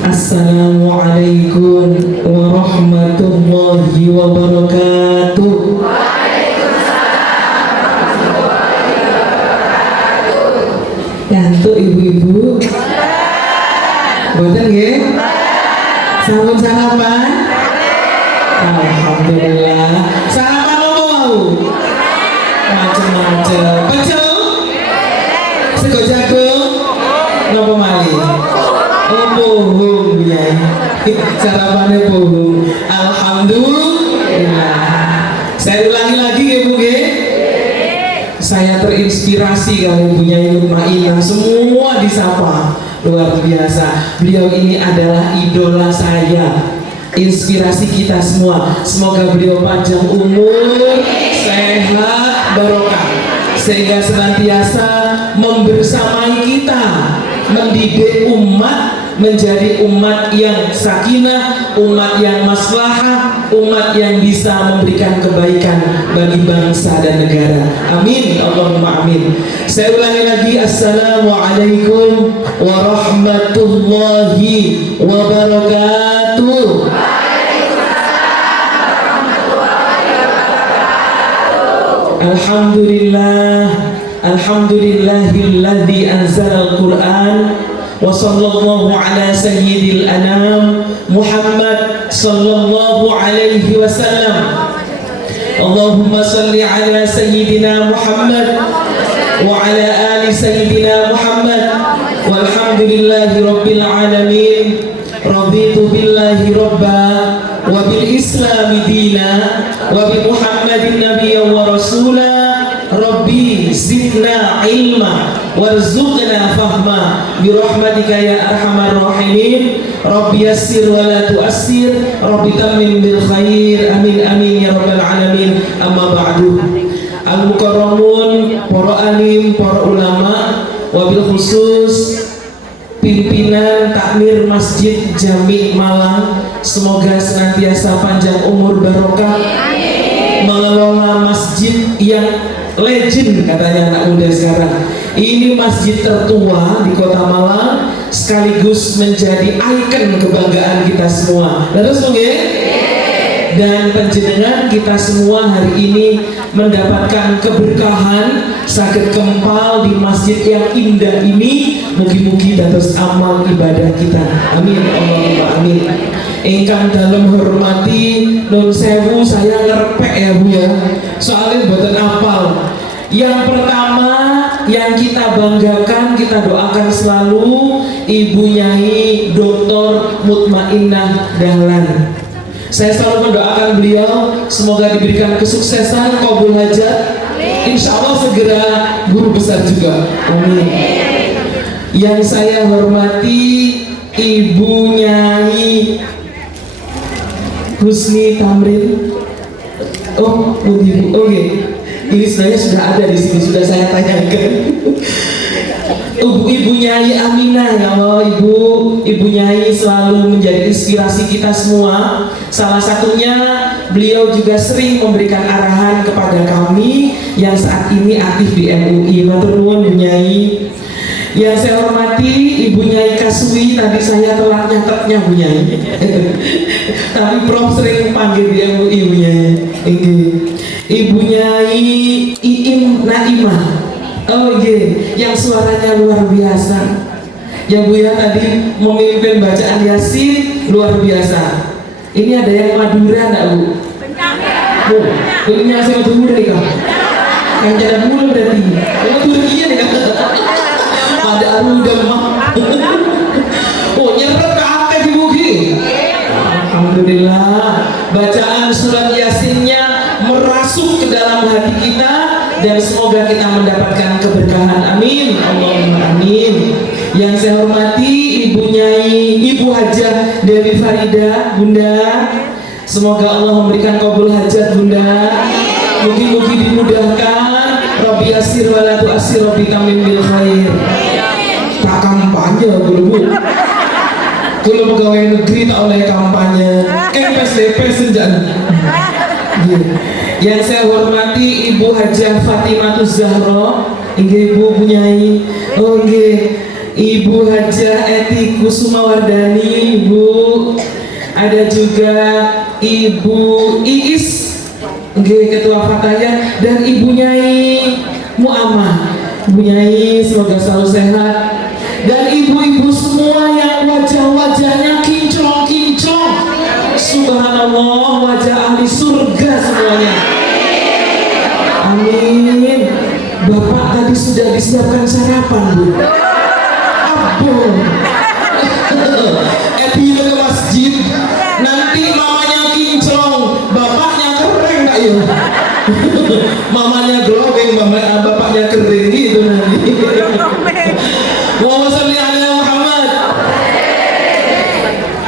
Assalamualaikum warahmatullahi wabarakatuh. Yantuk ibu-ibu. Boten nggih? Sampun sarapan? Alhamdulillah. Sarapan apa mau? Macem-macem. Pecel? Sego jagung? Napa malih? Oh, pohong ya. Sarapannya pohong. Alhamdulillah. Saya ulangi lagi ya Bu nggih. Saya terinspirasi kalau punya Ibu Ma'ina, semua disapa, luar biasa. Beliau ini adalah idola saya, inspirasi kita semua. Semoga beliau panjang umur, sehat, barokah, sehingga senantiasa membersamai kita, mendidik umat menjadi umat yang sakinah, umat yang maslahah, umat yang bisa memberikan kebaikan bagi bangsa dan negara. Amin, Allahumma amin. Saya ulangi lagi, assalamualaikum warahmatullahi wabarakatuh. Alhamdulillah, alhamdulillahilladzi anzala al-Qur'an wa sallallahu ala sayyidil anam Muhammad sallallahu alaihi wasallam. Allahumma salli ala sayyidina Muhammad wa ala ali sayyidina Muhammad walhamdulillahi rabbil alamin. Raditu billahi rabba wa bil islami dina wa bi Muhammadin nabiyyan wa rasula. Rabbi zidna ilma warzuqna fahma birahmatika ya arhamar rahimin. Rabbi yassir wa la tu'assir, Rabbi tammim bil khair, amin amin ya rabbal alamin. Amma ba'du. Al-mukarramun, para alim, para ulama, wabil khusus pimpinan takmir Masjid Jami Malang, semoga senantiasa panjang umur barokah, mengelola masjid yang legend katanya anak muda sekarang. Ini masjid tertua di Kota Malang, sekaligus menjadi ikon kebanggaan kita semua. Terus nggih? Dan panjenengan kita semua hari ini mendapatkan keberkahan saged kempal di masjid yang indah ini. Mugi-mugi dados amal ibadah kita. Amin, Allahumma amin. Ingkang dalam hormati nun sewu, saya ngerepek ya Bu ya, soalnya buatan apal. Yang pertama yang kita banggakan, kita doakan selalu Ibu Nyai Dr. Mutmainnah Dahlan. Saya selalu mendoakan beliau semoga diberikan kesuksesan, qabul hajat, insya Allah segera guru besar juga. Amin. Yang saya hormati Ibu Nyai Husni Tamrin. Oh, Ibu. Oke. Ini sebenarnya sudah ada di sini, sudah saya tanyakan. Ibu Nyai Aminah, ya Allah, Ibu Nyai selalu menjadi inspirasi kita semua. Salah satunya beliau juga sering memberikan arahan kepada kami yang saat ini aktif di MUI. Matur nuwun Bu Nyai. Yang saya hormati Ibu Nyai Kaswi, tadi saya telat nyatetnya Bu Nyai. Tapi Prof sering panggil di MUI Bu Nyai. Ibu Nyai Iim Naimah. Oh iya, yang suaranya luar biasa. Ya Bu ya, tadi memimpin bacaan Yasin luar biasa. Ini ada yang Madura enggak Bu? Oh, ini saya Madura nih Kak. Yang jalan mulu berarti. Yang Madura iya nih Kak. Ada aruda mah. Oh, nyerep ke akeh Ibu Gi. Alhamdulillah, bacaan surat Yasinnya merasuk ke dalam hati kita dan semoga kita mendapatkan keberkahan. Amin, Allahumma amin. Yang saya hormati Ibu Nyai, Ibu Hajah Dewi Farida, Bunda. Semoga Allah memberikan qabul hajat Bunda. Mugi-mugi dimudahkan. Rabbi yassir wa la tu'assir, Rabbi tammim bil khair. Tak kampanye Bu. Kalau pegawai negeri tak oleh kampanye. PSDP senjata. Yang saya hormati Ibu Hajah Fatimatuz Zahra, Ibu Nyai. Oh nggih, Ibu Hajah Eti Kusumawardani, ada juga Ibu Iis, Ketua Fatayat, dan Ibu Nyai Muammar. Ibu Nyai semoga selalu sehat, dan ibu-ibu semua yang wajah-wajahnya kinclong-kinclong, subhanallah, wajah ahli surga semuanya. Amin. Bapak tadi sudah disiapkan sarapan, Bu? Apa? Bila ke masjid, nanti mamanya kinclong, bapaknya kering gak ya? Mamanya glowing, bapaknya kering gitu nanti. Muhammad salli ala Muhammad.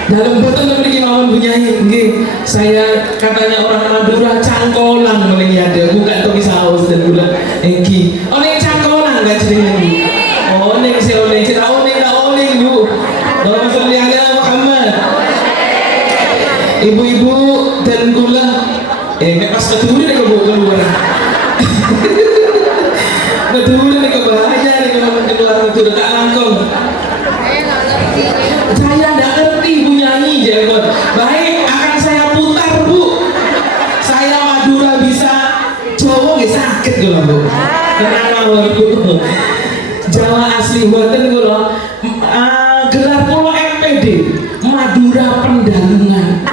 Dalam boten memiliki mawon bunyahi. Nggih, saya katanya orang Madura cangkolang mending ada, bukan topi saus dan gula. Nggih. Oh ning cangkolang enggak jenenge. Oh ning si oleh cita oleh tak oleh Bu. Muhammad salli ala Muhammad. Ibu-ibu dan gula nek pas ketemu nek keluar. Betul nih kebahaya nih kalau keluar itu dekat langkong. Saya nggak ngerti Bu Nyai Jebot. Baik, akan saya putar Bu. Saya Madura bisa, Jawa nggak sakit gitu Bu. Kenapa Bu? Jawa asli buatan gue gelar pulau MPD Madura Pendalungan.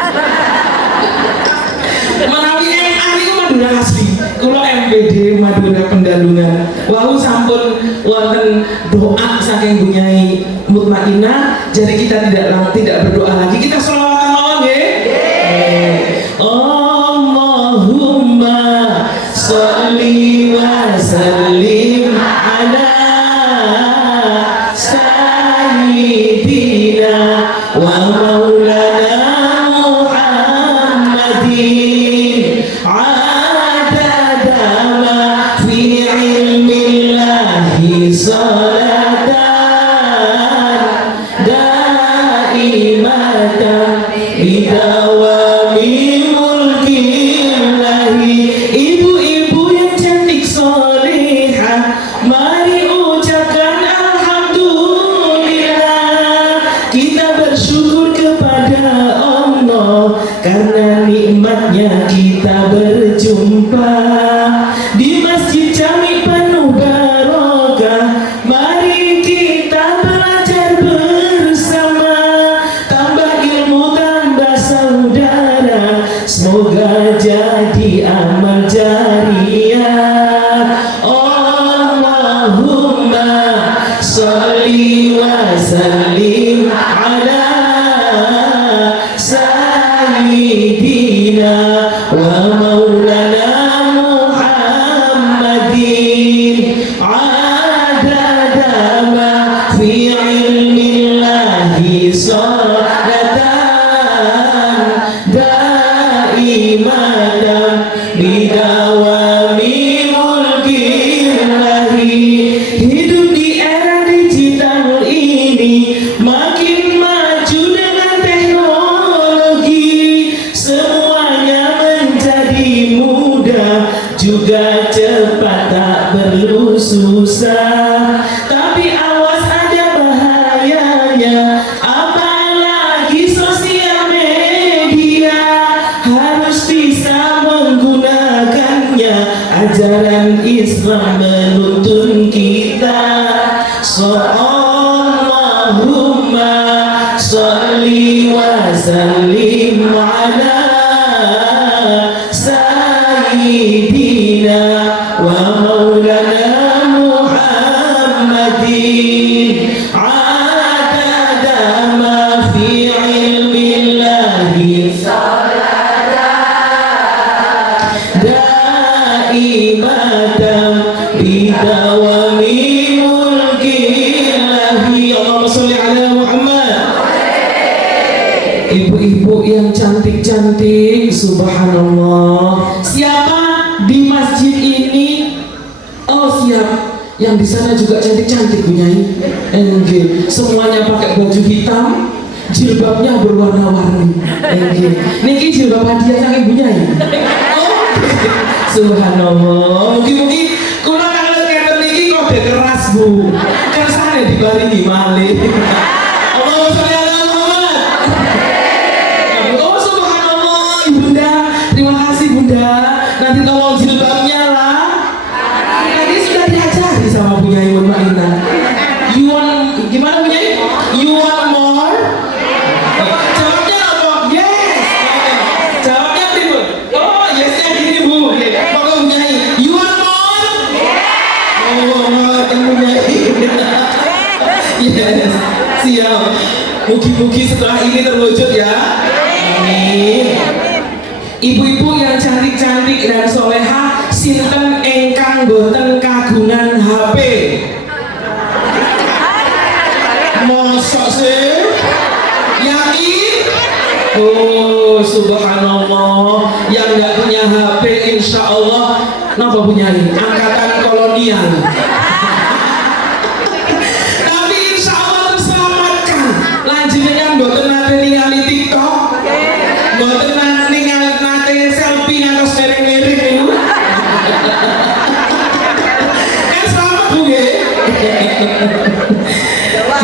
Menawi MA itu Madura asli. Kulo MPD Madura Pendalungan. Wau sampun wonten doa saking Bu Nyai Mutmainah. Jadi kita tidak berdoa lagi. Kita sholawatan mawon nggih. Allahumma sholli wa sallim ala sayyidina wa maulana Muhammadin. Salatan daimatan bidawami mulkillahi. Ibu-ibu yang cantik solehah, mari ucapkan alhamdulillah. Kita bersyukur kepada Allah karena nikmatnya kita berjumpa di Masjid Jami penuh barokah. Mari kita belajar bersama, tambah ilmu, tambah saudara. Semoga jadi amal jariah. Allahumma sholli wa sallim ala sayyidina wa maulana Muhammadin. Adada ma fi ilmillahi salatan daimatan bidawami mulkillahi. Hidup di era digital ini makin maju dengan teknologi. Semuanya menjadi mudah, juga cepat, tak perlu susah. Tapi awas ada bahayanya, apalagi sosial media. Harus bisa menggunakannya. Ajaran Islam menuntun kita. Allahumma sholli wa sallim ala sayyidina wa maulana Muhammadin. Adada ma fi ilmillahi daimatan bidawami mulkillahi. Allahumma sholli ala Muhammad. Ibu-ibu yang cantik-cantik, subhanallah. Siapa di masjid ini? Oh siap. Yang di sana juga cantik-cantik Bu Nyai. Semuanya pakai baju hitam, jilbabnya berwarna-warni. Niki jilbab hadiah saking Bu Nyai. Oh, subhanallah. Mungkin kula kalau ngeten niki kode keras Bu. Kersane dibaringi malih. Allahumma sholli ala Muhammad. Mugi-mugi setelah ini terwujud ya. Amin. Ibu-ibu yang cantik-cantik dan soleha, sinten engkang boten kagungan HP? Mosok sih? Yakin? Oh subhanallah, yang nggak punya HP insya Allah napa punya ini? Angkatan kolonial. Tapi insya Allah terselamatkan. Lanjutnya boten nate ningali TikTok, boten nate selfie ngantos mereng-mereng itu. Kan selamat Bu ya.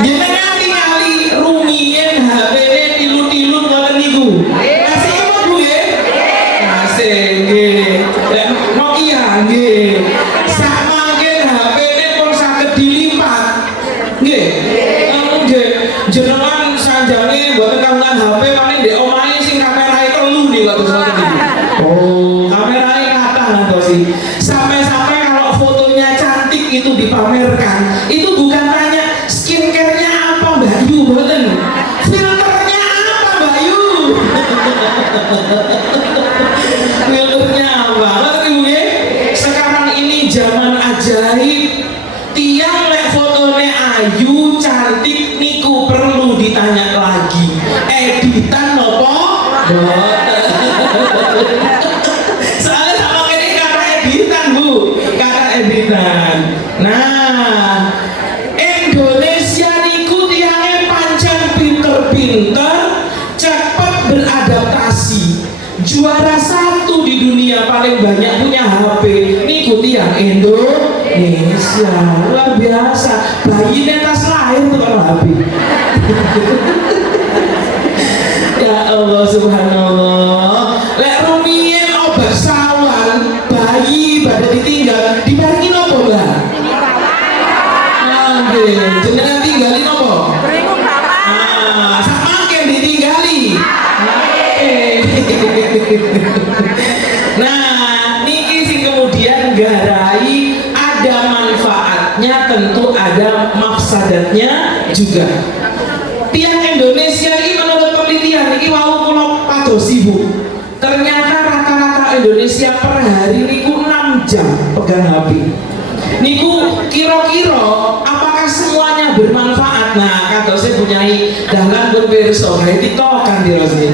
Jenengan ningali rumiyin HP-ne tilu-tilu ngoten niku. Masih apa Bu ya? Masih nggih. Nokia nggih. Sak mangke HP-ne pun saged dilipat. Nggih. Nggih. Jenengan sanjange mboten kagungan HP paling ndek omahe sing kamerae 3 nih kok ngoten iki. Oh, kamerae kathah ngantosi. Sampai-sampai kalau fotonya cantik itu dipamerkan, itu bukan tanya skincare-nya apa Mbak Yu, mboten. Filternya apa Mbak Yu? Filternya apa? Ngerti Bu nggih? Sekarang ini zaman ajaib. Tiang lek fotone ayu, cantik niku perlu ditanya lagi. Editan nopo? Mboten. Soalnya sama ini kata editan Bu, kata editan. Nah, Indonesia niku tiangnya pancen pinter-pinter, cepat beradaptasi. Juara 1 di dunia paling banyak punya HP niku tiang Indonesia. Luar biasa. Bayi netas lahir tuh kalau HP. Ya Allah subhanallah. Lek rumiyin obat sawan bayi pada ditinggal dibarengi nopo Mbak? Nggih, jenengan tinggali nopo? Ah, sak mangke ditinggali. Nah, niki sing kemudian garai ada manfaatnya, tentu ada mafsadatnya juga. Tiang Indonesia ini menurut penelitian ini wau kula padosi Bu. Ternyata rata-rata Indonesia per hari niku 6 jam pegang HP. Niku kira-kira apakah semuanya bermanfaat? Nah, kata saya punyai dalan pun pirsa, TikTokan di sini.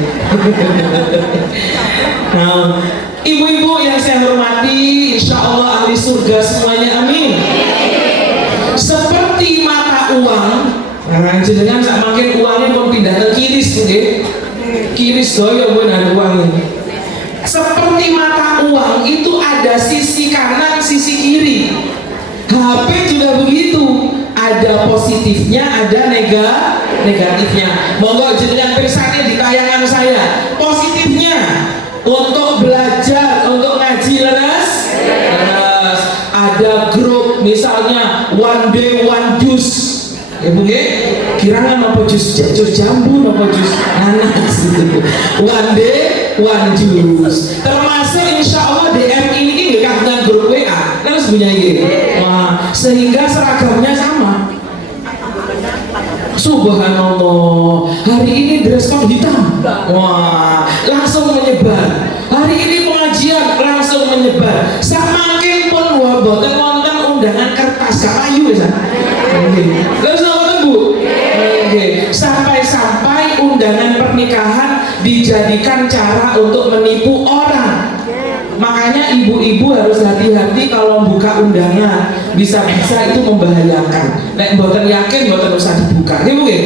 Nah, ibu-ibu yang saya hormati, insya Allah ahli surga semuanya, amin. Seperti mata uang, nah jenengan sak makin uangnya pun pindah ke kiris, nggih. Kiris doyo benar uang ini. Seperti mata uang itu ada sisi kanan, sisi kiri. HP juga begitu, ada positifnya, ada negatifnya. Monggo jenengan pirsani di tayangan saya. Positifnya untuk belajar, untuk ngaji leres. Ada grup misalnya one day one juice. Ya Bu nggih, kiranya apa jus jambu apa jus nanas gitu. One day one juice. Termasuk insya Allah DM ini nggak kagungan grup WA. Terus punya ini. Wah, sehingga seragamnya sama. Subhanallah, hari ini dress code hitam. Wah, langsung menyebar. Hari ini pengajian langsung menyebar. Samakin pun boten wonten undangan kertas kayu ya. Terus nonton Bu. Sampai-sampai undangan pernikahan dijadikan cara untuk menipu orang. Makanya ibu-ibu harus hati-hati kalau buka undangan, bisa-bisa itu membahayakan. Nek mboten yakin mboten usah dibuka. Nggih Bu nggih?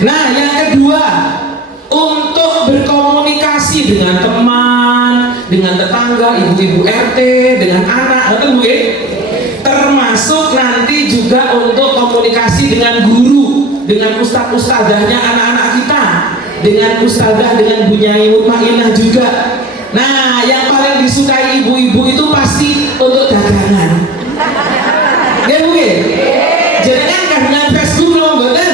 Nah, yang kedua, untuk berkomunikasi dengan teman, dengan tetangga, ibu-ibu RT, dengan anak, ngoten Bu nggih? Termasuk nanti juga untuk komunikasi dengan guru, dengan ustadz-ustadzahnya anak-anak kita, dengan ustadzah, dengan bunyai mutmainah juga. Nah, yang paling disukai ibu-ibu itu pasti untuk dagangan. Ya Bu ya? Jadi kan karena Facebook loh, betul?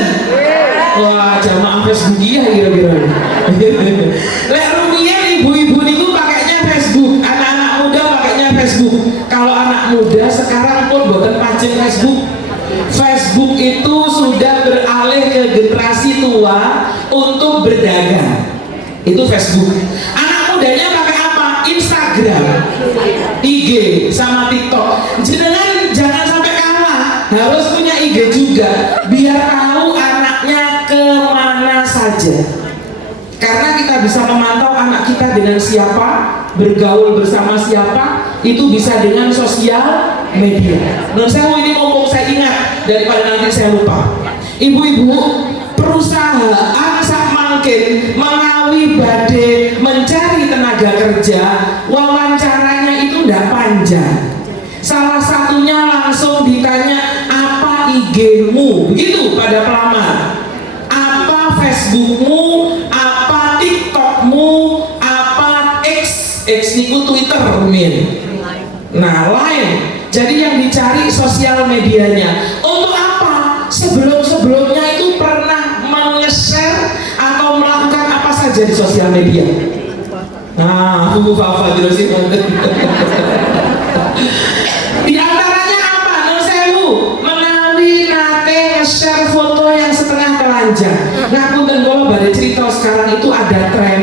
Wah, jamaah Facebook iya kira-kira. Lek rumiyin ibu-ibu itu pakainya Facebook, anak-anak muda pakainya Facebook. Kalau anak muda sekarang pun bukan pancing Facebook, Facebook itu sudah beralih ke generasi tua untuk berdagang. Itu Facebook. Anak mudanya pakai apa? Instagram, IG, sama TikTok. Jangan sampai kalah, harus punya IG juga biar tahu anaknya kemana saja. Karena kita bisa memantau anak kita dengan siapa, bergaul bersama siapa, itu bisa dengan sosial media. Menurut saya ini ngomong saya ingat daripada nanti saya lupa. Ibu-ibu, perusahaan sak mungkin mengawi badai mencari tenaga kerja, wawancaranya itu tidak panjang. Salah satunya langsung ditanya, apa IG-mu? Begitu pada pelamar. Apa Facebook-mu? Apa TikTok-mu? Apa X niku Twitter min. Nah, lain. Jadi yang dicari sosial medianya. Untuk apa? Sebelumnya itu pernah meng-share atau melakukan apa saja di sosial media. Nah, aku Fafa jelasin. Di antaranya apa? Nusewu menawi nate nge-share foto yang setengah telanjang. Ngapunten kalau pada cerita sekarang itu ada tren.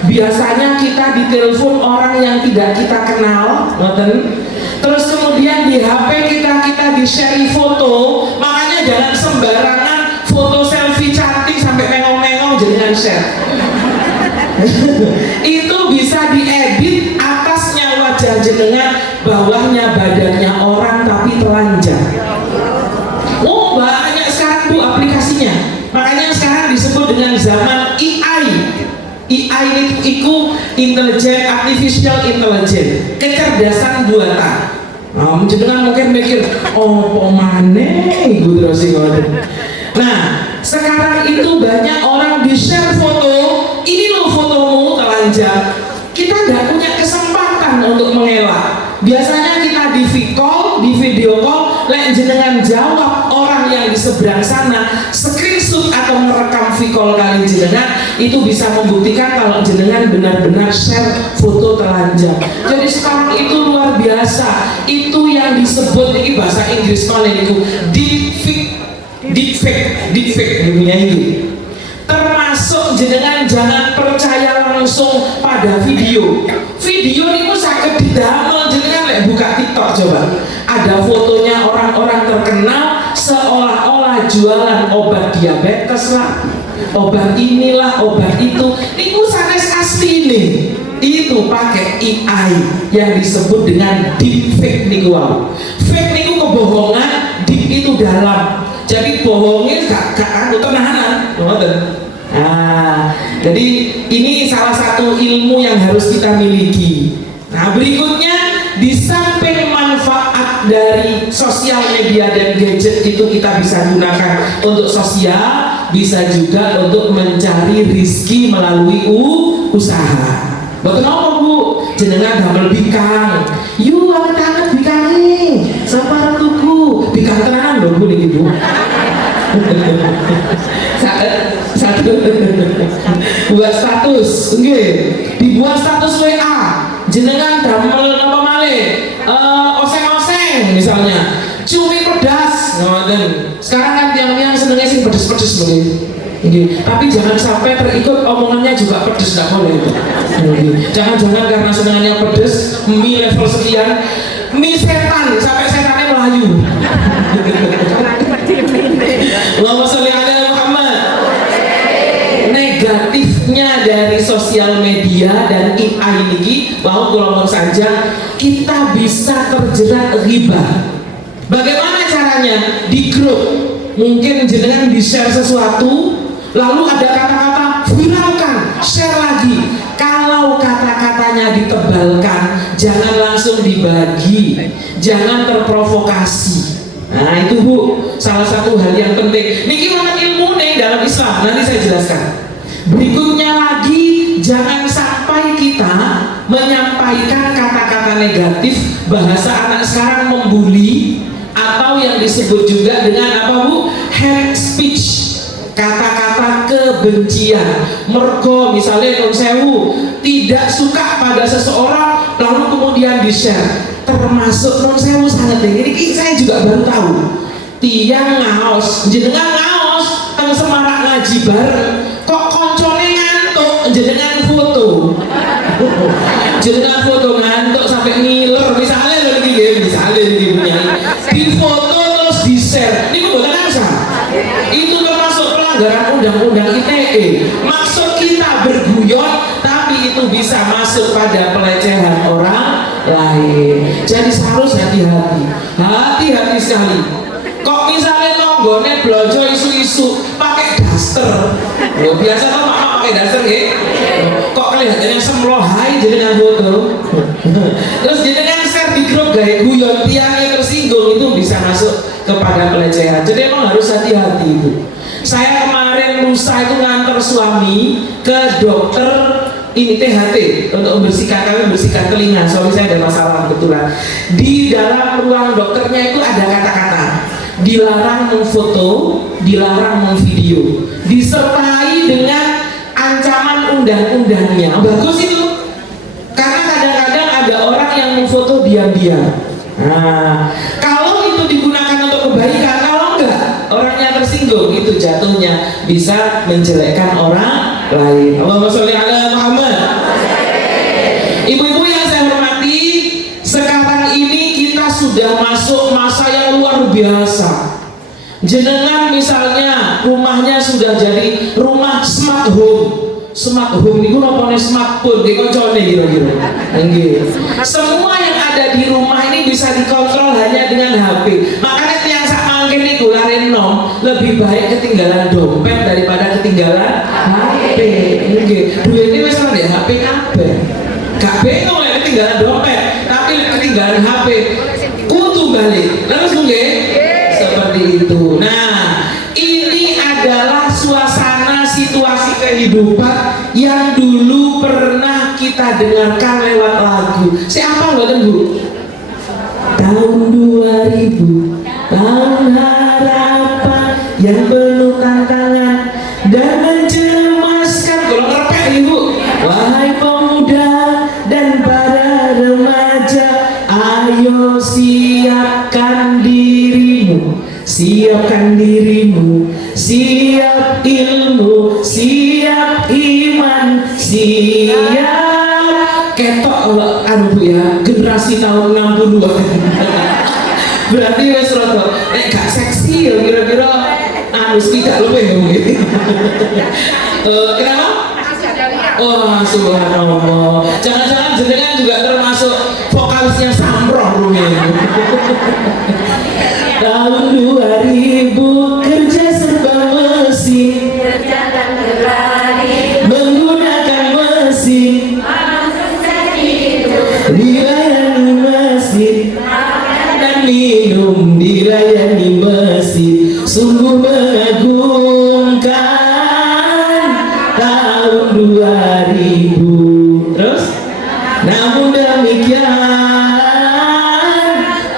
Biasanya kita ditelepon orang yang tidak kita kenal, ngoten. Terus kemudian di HP kita di-share foto. Makanya jangan sembarangan foto selfie cantik sampai mengong-mengong jangan share. Itu bisa diedit atasnya wajah jenengan, bawahnya badannya orang tapi telanjang. Oh, banyak sekarang Bu aplikasinya. Makanya sekarang disebut dengan zaman AI. AI itu intelligent, artificial intelligence, kecerdasan buatan. Nah, jenengan mungkin mikir, oh pemane ibu terus ngoten. Nah, sekarang itu banyak orang di-share foto, ini loh fotomu telanjang. Kita nggak punya kesempatan untuk mengelak. Biasanya kita di video call, lek jenengan jawab orang yang di seberang sana, screenshot atau merekam call kali jenengan, itu bisa membuktikan kalau jenengan benar-benar share foto telanjang. Jadi sekarang itu luar biasa. Itu yang disebut ini bahasa Inggris itu deepfake punya itu. Termasuk jenengan jangan percaya langsung pada video itu sakit didamel. Jenengan lek buka TikTok coba, ada fotonya orang-orang terkenal seolah-olah jualan obat diabetes lah, obat inilah, obat itu sanes asli nih. Itu pakai AI yang disebut dengan deepfake niku. Fake niku kebohongan, deep itu dalam. Jadi bohongnya gak tenanan, nah, jadi ini salah satu ilmu yang harus kita miliki. Nah, berikutnya, di samping manfaat dari sosial media dan gadget itu kita bisa gunakan untuk sosial, bisa juga untuk mencari rezeki melalui usaha. Betul apa Bu? Jenengan damel bikang. Yuk awet tangan bikang nih. Sampar tuku. Bikang tenanan lho Bu niki Bu. Satu buat status, nggih. Dibuat status WA. Jenengan damel apa malih? Oseng-oseng misalnya. Cumi pedas, ngoten. Sekarang kan tiang-tiang senengnya sing pedes-pedes lho. Tapi jangan sampai terikut omongannya juga pedes, tidak boleh itu. Jangan-jangan karena senangannya pedes, mie level sekian, mie setan sampai setannya melayu. Allahumma sholli ala Muhammad. Negatifnya dari sosial media dan AI ini, bahwa kalau saja kita bisa terjerat riba. Bagaimana caranya? Di grup mungkin jenengan di-share sesuatu, lalu ada kata-kata viralkan, share lagi. Kalau kata-katanya ditebalkan, jangan langsung dibagi, jangan terprovokasi. Nah itu Bu, salah satu hal yang penting. Niki mana ilmu nih dalam Islam, nanti saya jelaskan. Berikutnya lagi, jangan sampai kita menyampaikan kata-kata negatif. Bahasa anak sekarang membuli, atau yang disebut juga dengan apa Bu? Hate speech. Kata-kata kebencian. Mergo misalnya nonsewu tidak suka pada seseorang lalu kemudian di-share, termasuk nonsewu sangat ini saya juga baru tahu. tiang ngaos, jenengan ngaos teng semarak ngaji bareng kok koncone ngantuk, jenengan foto. Jenengan foto ngantuk sampai ngiler misalnya lho iki misalnya iki punya di foto terus di share niku mboten asa. Itu termasuk pelanggaran undang-undang ITE. Maksud kita berguyon tapi itu bisa masuk pada pelecehan orang lain. Jadi harus hati-hati. Hati-hati sekali. Kok misalnya nonggone blojo isu-isu pakai daster. Loh, biasa kan mama pakai daster nggih. Kok kelihatannya semlohai jenengan foto. Terus jenengan share di grup gawe guyon tiangnya tersinggung, itu bisa masuk kepada pelecehan. Jadi emang harus hati-hati itu. Saya kemarin lusa itu ngantar suami ke dokter ini THT untuk membersihkan, kami membersihkan telinga. Suami saya ada masalah kebetulan. Di dalam ruang dokternya itu ada kata-kata dilarang memfoto, dilarang memvideo, disertai dengan ancaman undang-undangnya. Bagus itu, karena kadang-kadang ada orang yang memfoto diam-diam. Nah, kalau itu digunakan untuk kebaikan, kalau enggak orangnya tersinggung, itu jatuhnya bisa menjelekkan orang lain. Allahumma sholli ala Muhammad. Ibu-ibu yang saya hormati, sekarang ini kita sudah masuk masa yang luar biasa. Jenengan misalnya rumahnya sudah jadi rumah smart home. Smart home itu apa smartphone di koncone kira-kira. Semua yang ada di rumah ini bisa dikontrol hanya dengan HP. Makanya yang sak mangken niku lare nom lebih baik ketinggalan dompet daripada ketinggalan HP. Nggih. Duit ini wis ana di HP kabeh. Gak bingung lek ketinggalan dompet, tapi ketinggalan HP kudu balik. Terus nggih? Seperti itu. Nah, ini adalah suasana situasi kehidupan yang dulu pernah kita dengarkan lewat lagu. Siapa mboten Bu? Tahun 2000, tahun harapan yang penuh tantangan dan mencemaskan. Kalau ngerepek Ibu, wahai pemuda dan para remaja, ayo siapkan dirimu, siapkan dirimu, siap ilmu, siap iman, siap ketok anu Bu ya, generasi tahun 60-an. Berarti wes rada gak seksi ya kira-kira anu tidak lebih mungkin. Kenapa? Oh subhanallah. Jangan-jangan jenengan juga termasuk vokalisnya Samroh Rumin. Tahun 2000 kerja serba mesin, menggunakan mesin, dilayani mesin, dan minum dilayani mesin. Sungguh mengagumkan tahun 2000. Terus namun demikian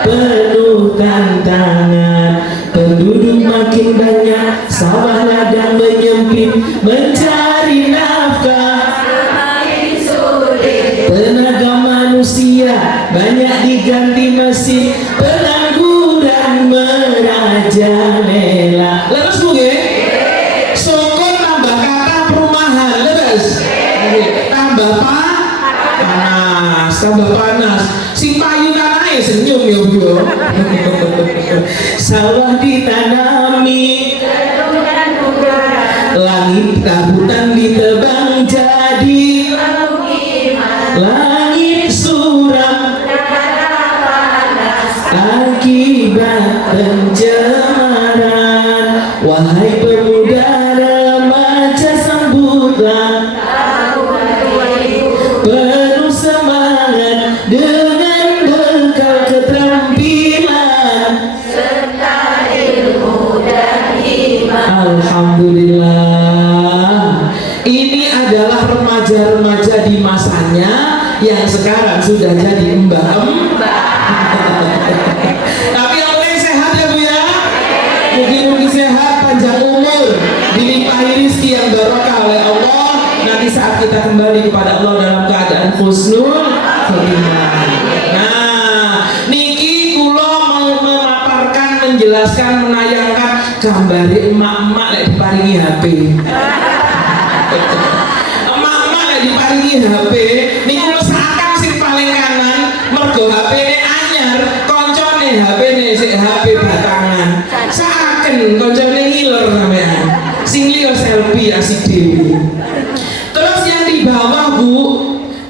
penuh tantangan, penduduk makin banyak, sawah ladang menyempit, mencari nafkah tenaga manusia banyak diganti mesin, pengangguran merajalela. Leres Bu nggih? Sokon tambah kata perumahan, leres. Tambah panas, tambah panas. Sing payu tanahnya senyum ya Bu. Sawah ditanami, langit hutan ditebang jadi langit suram akibat pencemaran. Wahai pemuda remaja, sambutlah penuh semangat dengan bekal keterampilan serta ilmu dan iman. Alhamdulillah, ini adalah remaja-remaja di masanya yang sekarang sudah jadi mbah-mbah. Tapi yang penting sehat ya Bu ya. Mungkin sehat, panjang umur, dilimpahi rezeki yang barokah oleh Allah. Nanti saat kita kembali kepada Allah dalam keadaan husnul khotimah. Nah, niki kula mau memaparkan menjelaskan menjelaskan, menayangkan gambar emak-emak lek diparingi HP. Emak-emak lek diparingi HP niku mesrakan sing paling kanan mergo HP-ne anyar, koncone HP-ne sik HP batangan. Saken koncone ngiler sampean. Sing liya selfie asik dhewe. Terus yang di bawah Bu,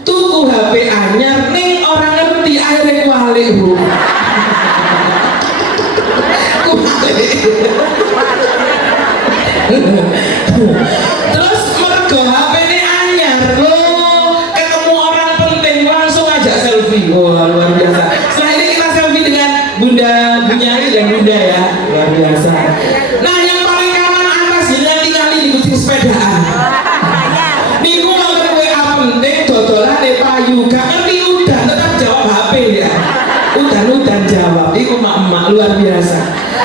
tuku HP anyar ning orang ngerti akhirnya kualik Bu. Terus mergo HP ini anyar loh, ketemu orang penting langsung ajak selfie. Wah, luar biasa. Setelah ini kita selfie dengan Bunda Bunyari dan Bunda ya, luar biasa. Nah, yang paling kanan atas ini kali di sepedaan. Niku nomor WA penting dodolan payu, gak ngerti udan tetap jawab HP ya. Udan jawab. Iku emak-emak luar biasa.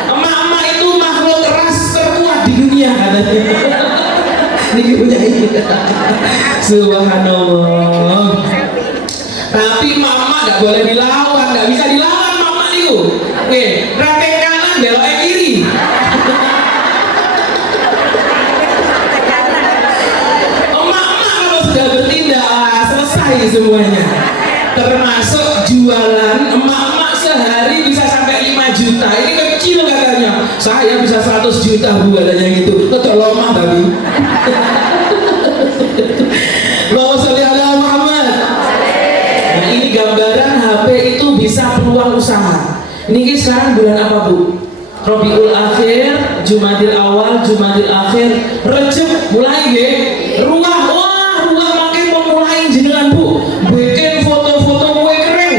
Emak-emak itu makhluk ras terkuat di dunia katanya. Niki punya ini. Subhanallah. Tapi emak-emak gak boleh dilawan, gak bisa dilawan emak-emak niku. Nih, rating kanan belok kiri. Emak-emak kalau sudah bertindak selesai semuanya. Termasuk jualan, emak-emak sehari bisa sampai 5 juta. Ini kecil katanya. Saya bisa 100 juta Bu katanya gitu. Tetap lomah tapi. Allahumma sholli ala Muhammad. Nah, ini gambaran HP itu bisa peluang usaha. Ini sekarang bulan apa Bu? Rabiul Akhir, Jumadil Awal, Jumadil Akhir, Rejab mulai nggih. Ruah makin memulai jenengan Bu. Bikin foto-foto kue kering.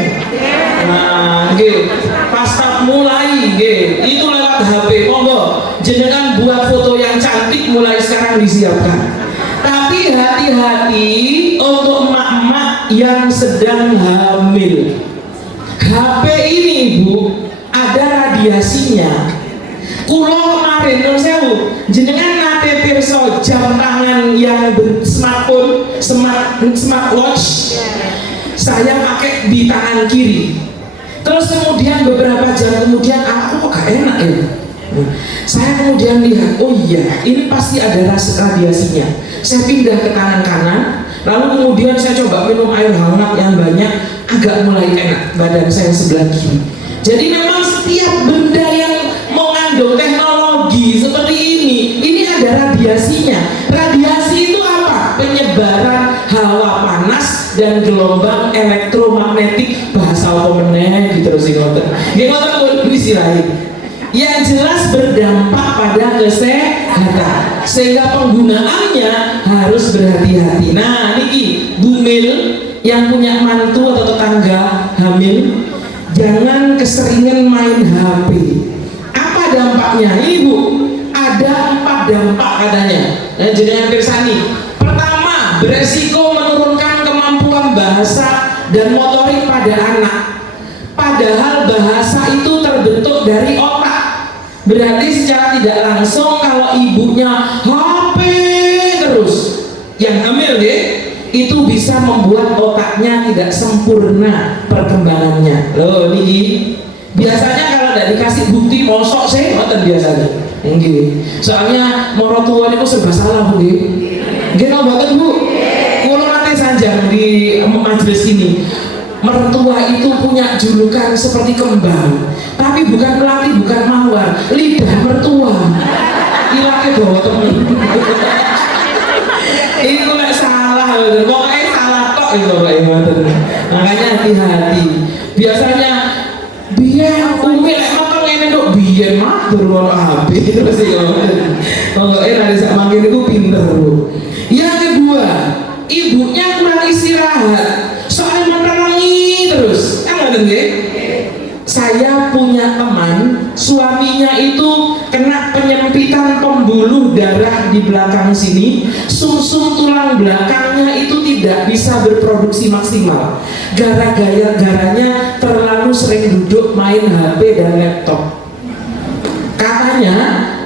Nah, nggih. Pas mulai nggih, itu lewat HP. Monggo jenengan buat foto yang cantik mulai sekarang disiapkan. Tapi hati-hati untuk emak-emak yang sedang hamil. HP ini Bu ada radiasinya. Kulo kemarin nur sewu jenengan nate pirsa jam tangan yang smartphone, smartwatch. Saya pakai di tangan kiri. Terus kemudian beberapa jam kemudian aku kok gak enak ya. Saya kemudian lihat, oh iya, ini pasti ada radiasinya. Saya pindah ke tangan kanan, lalu kemudian saya coba minum air hangat yang banyak, agak mulai enak badan saya sebelah kiri. Jadi memang setiap benda yang mengandung teknologi seperti ini ada radiasinya. Radiasi itu apa? Penyebaran hawa panas dan gelombang elektromagnetik, bahasa apa meneh diterusi ngoten. Nggih ngoten kuwi istilahnya. Yang jelas berdampak pada kesehatan, sehingga penggunaannya harus berhati-hati. Nah, niki bumil yang punya mantu atau tetangga hamil, jangan keseringan main HP. Apa dampaknya? Ini Bu, ada 4 dampak katanya. Nah, jenengan pirsani. Pertama, beresiko menurunkan kemampuan bahasa dan motorik pada anak. Padahal bahasa itu terbentuk dari otak. Berarti secara tidak langsung kalau ibunya HP terus, yang hamil deh, itu bisa membuat otaknya tidak sempurna perkembangannya. Loh niki biasanya kalau tidak dikasih bukti mosok sih ngoten biasanya. Nggih. Soalnya moro tuwa niku serba salah Bu nggih. Nggih mboten Bu. Kula nate sanjang di majelis ini. Mertua itu punya julukan seperti kembang, tapi bukan melati, bukan mawar, lidah mertua. Ilake bawa temen. Itu nek salah, pokoknya salah tok itu Pak. Makanya hati-hati. Biasanya biar umi lek makan ngene nduk biyen matur ono HP terus ya. Pokoke nek sak mangke niku pinter Bu. Yang kedua, ibunya kurang istirahat. Soal menerangi terus, kan nggak nggih? Saya punya teman, suaminya itu kena penyempitan pembuluh darah di belakang sini, sumsum tulang belakangnya itu tidak bisa berproduksi maksimal. Gara-garanya terlalu sering duduk main HP dan laptop. Katanya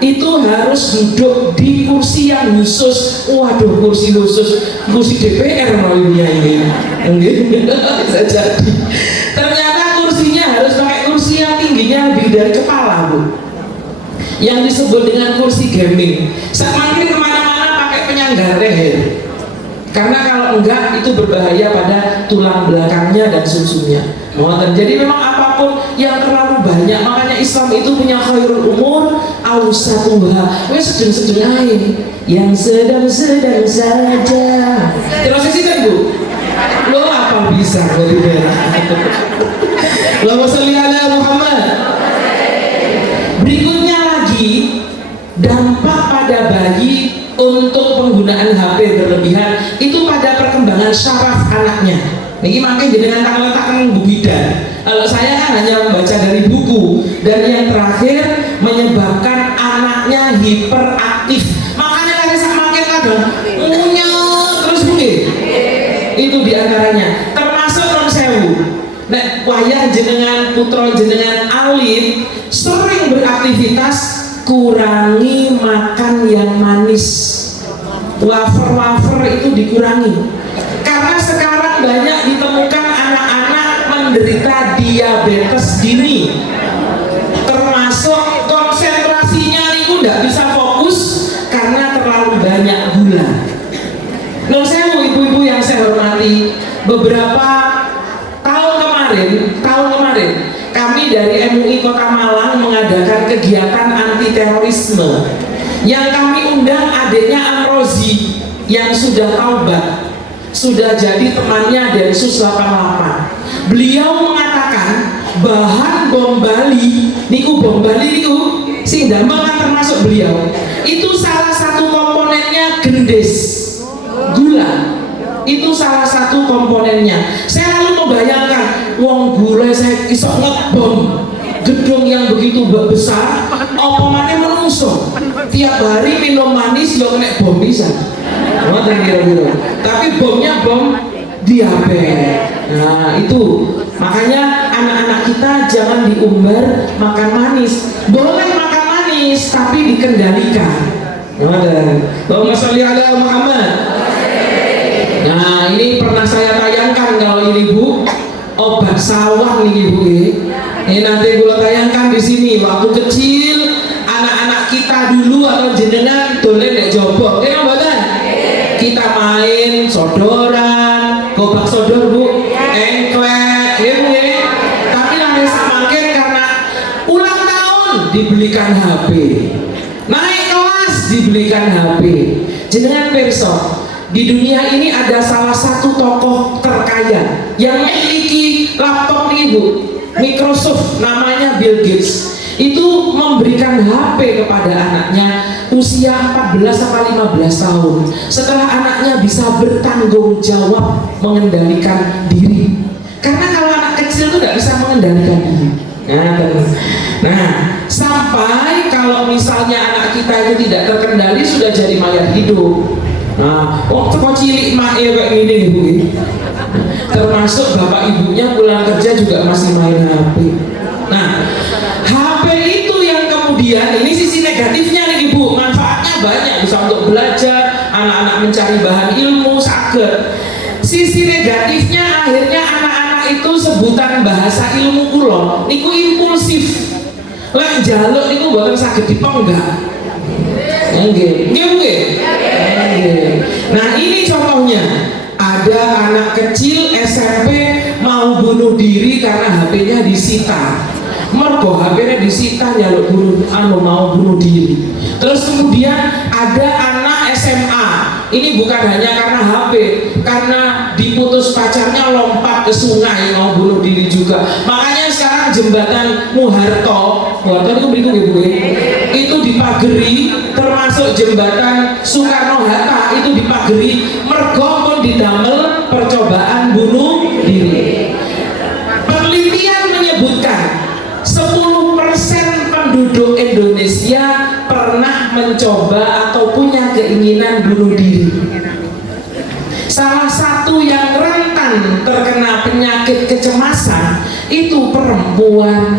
itu harus duduk di kursi yang khusus. Waduh, kursi khusus, kursi DPR malunya ini. Bisa jadi. Ternyata kursinya harus pakai kursi yang tingginya lebih dari kepala Bu. yang disebut dengan kursi gaming. Semakin kemana-mana pakai penyangga leher, karena kalau enggak itu berbahaya pada tulang belakangnya dan susunya. Jadi memang apapun yang terlalu banyak, makanya Islam itu punya khairul umur awsatuha, sedang-sedang aja, yang sedang-sedang saja. Terus sih kan Bu, lo apa bisa Allahumma sholli ala Muhammad. Berikutnya lagi, dampak pada bayi untuk penggunaan HP berlebihan itu pada perkembangan syaraf anaknya. Ini makanya dengan tangan letakkan Bu Bidan. Kalau saya kan hanya membaca dari buku, dan yang terakhir menyebabkan anaknya hiperaktif. Makanya lagi semakin kadang ngunyah terus mungkin. Itu diantaranya. Termasuk non sewu. Nek wayah jenengan putra jenengan alim sering beraktivitas, kurangi makan yang manis. Wafer-wafer itu dikurangi. Karena sekarang banyak ditemukan anak-anak menderita diabetes dini, termasuk konsentrasinya itu tidak bisa fokus karena terlalu banyak gula. Non sewu ibu-ibu yang saya hormati, beberapa tahun kemarin kami dari MUI Kota Malang mengadakan kegiatan anti terorisme yang kami undang adiknya Amrozi yang sudah taubat, sudah jadi temannya Densus 88. Beliau mengatakan bahan bom Bali niku sing damel kan termasuk beliau, itu salah satu komponennya gendes, gula. Itu salah satu komponennya. Saya lalu membayangkan, wong gula saya iso ngebom gedung yang begitu besar, apa maneh menungso tiap hari minum manis yo kena bom bisa. Kira-kira. Tapi bomnya bom diabetes. Nah itu makanya anak-anak kita jangan diumbar makan manis. Boleh makan manis tapi dikendalikan. Allahumma sholli ala Muhammad. Nah ini pernah saya tayangkan kalau ini Bu, obat sawah nih Bu. Ini nanti gua tayangkan di sini waktu kecil anak-anak kita dulu atau jenengan dolen dek jobok, ya mboten? Kita main sodoran, gobak sodor Bu, engklek, ya Bu ya. Tapi nanti semakin karena ulang tahun dibelikan HP, naik kelas dibelikan HP. Jenengan pirsa, di dunia ini ada salah satu tokoh terkaya yang memiliki laptop nih Bu, Microsoft, namanya Bill Gates. Itu memberikan HP kepada anaknya usia 14 sampai 15 tahun. Setelah anaknya bisa bertanggung jawab mengendalikan diri. Karena kalau anak kecil itu tidak bisa mengendalikan diri. Nah, sampai kalau misalnya anak kita itu tidak terkendali sudah jadi mayat hidup. Nah, waktu cilik mak kayak gini Bu. Termasuk bapak ibunya pulang kerja juga masih main HP. Nah, HP itu yang kemudian ini sisi negatifnya nih Bu, manfaatnya banyak, bisa untuk belajar, anak-anak mencari bahan ilmu, saged. Sisi negatifnya akhirnya anak-anak itu sebutan bahasa ilmu kula niku impulsif. Lek njaluk niku mboten saged dipenggak. Nggih, Bu. Nah, ini contohnya. Ada anak kecil SMP mau bunuh diri karena HP-nya disita. Mergo HP-nya disita nyaluk mau bunuh diri. Terus kemudian ada anak SMA. Ini bukan hanya karena HP, karena diputus pacarnya lompat ke sungai mau bunuh diri juga. Makanya sekarang jembatan Muharto itu berikut ya Bu, itu dipageri, termasuk jembatan Soekarno Hatta itu dipageri, mergo pun didamel percobaan bunuh diri. Penelitian menyebutkan 10% penduduk Indonesia pernah mencoba atau punya keinginan bunuh diri. Salah satu yang rentan terkena penyakit kecemasan itu perempuan.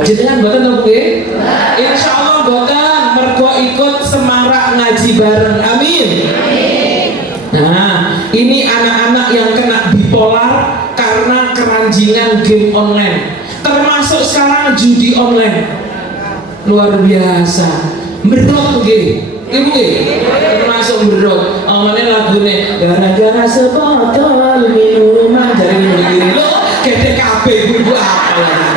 Jenengan boten to Bu? Insya Allah boten, mergo ikut semarak ngaji bareng. Amin. Nah, ini anak-anak yang kena bipolar karena keranjingan game online, termasuk sekarang judi online. luar biasa. Berok nggih. Ibu nggih. Termasuk berok. Amane lagune gara-gara sebotol minuman dari ngene lho, gede kabeh ibu apa lagi.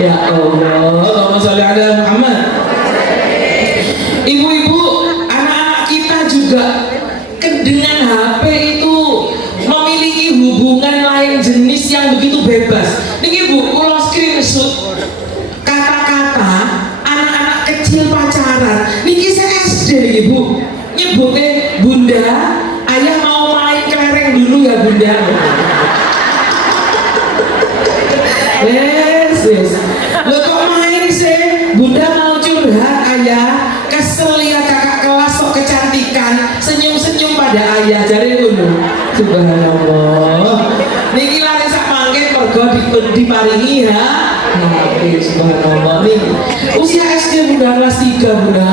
Ya Allah, Allahumma sholli ala Muhammad. Ibu-ibu, anak-anak kita juga dengan HP itu memiliki hubungan lain jenis yang begitu bebas. Niki Bu, kula screenshot kata-kata anak-anak kecil pacaran. Niki saya SD niki Bu. Nyebutnya Bunda, ayah mau main kelereng dulu ya Bunda. Yes. Lo kok main sih? Bunda mau curhat ayah. Kesel lihat kakak kelas kok kecantikan, senyum-senyum pada ayah. Jare ngono. Subhanallah. Niki lari sak mangke mergo diparingi ya. Nabi subhanallah. Nih usia SD Bunda kelas 3 Bunda.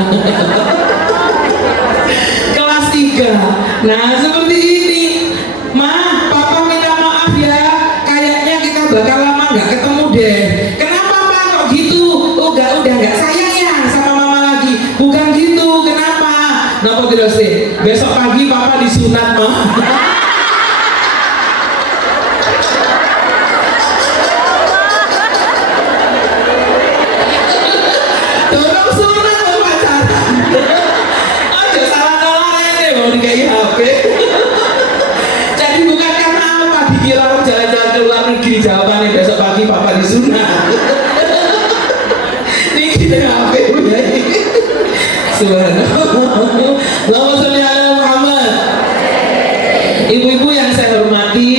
Kelas 3. Nah, seperti ini. Ma, papa minta maaf ya. Kayaknya kita bakal lama nggak ketemu deh. Kenapa Pak kok gitu? Udah nggak sayang ya sama mama lagi. Bukan gitu. Kenapa? Kenapa tidak sih? Besok pagi papa disunat, Ma. Tolong sunat lo pacaran. Aja salah nolak ini mau dikai HP. Jadi bukan karena apa dikira orang jalan-jalan ke luar negeri, jawabannya besok pagi papa disunat. Ini kita HP udah ini. Subhanallah. Allahumma sholli ala Muhammad. Ibu-ibu yang saya hormati,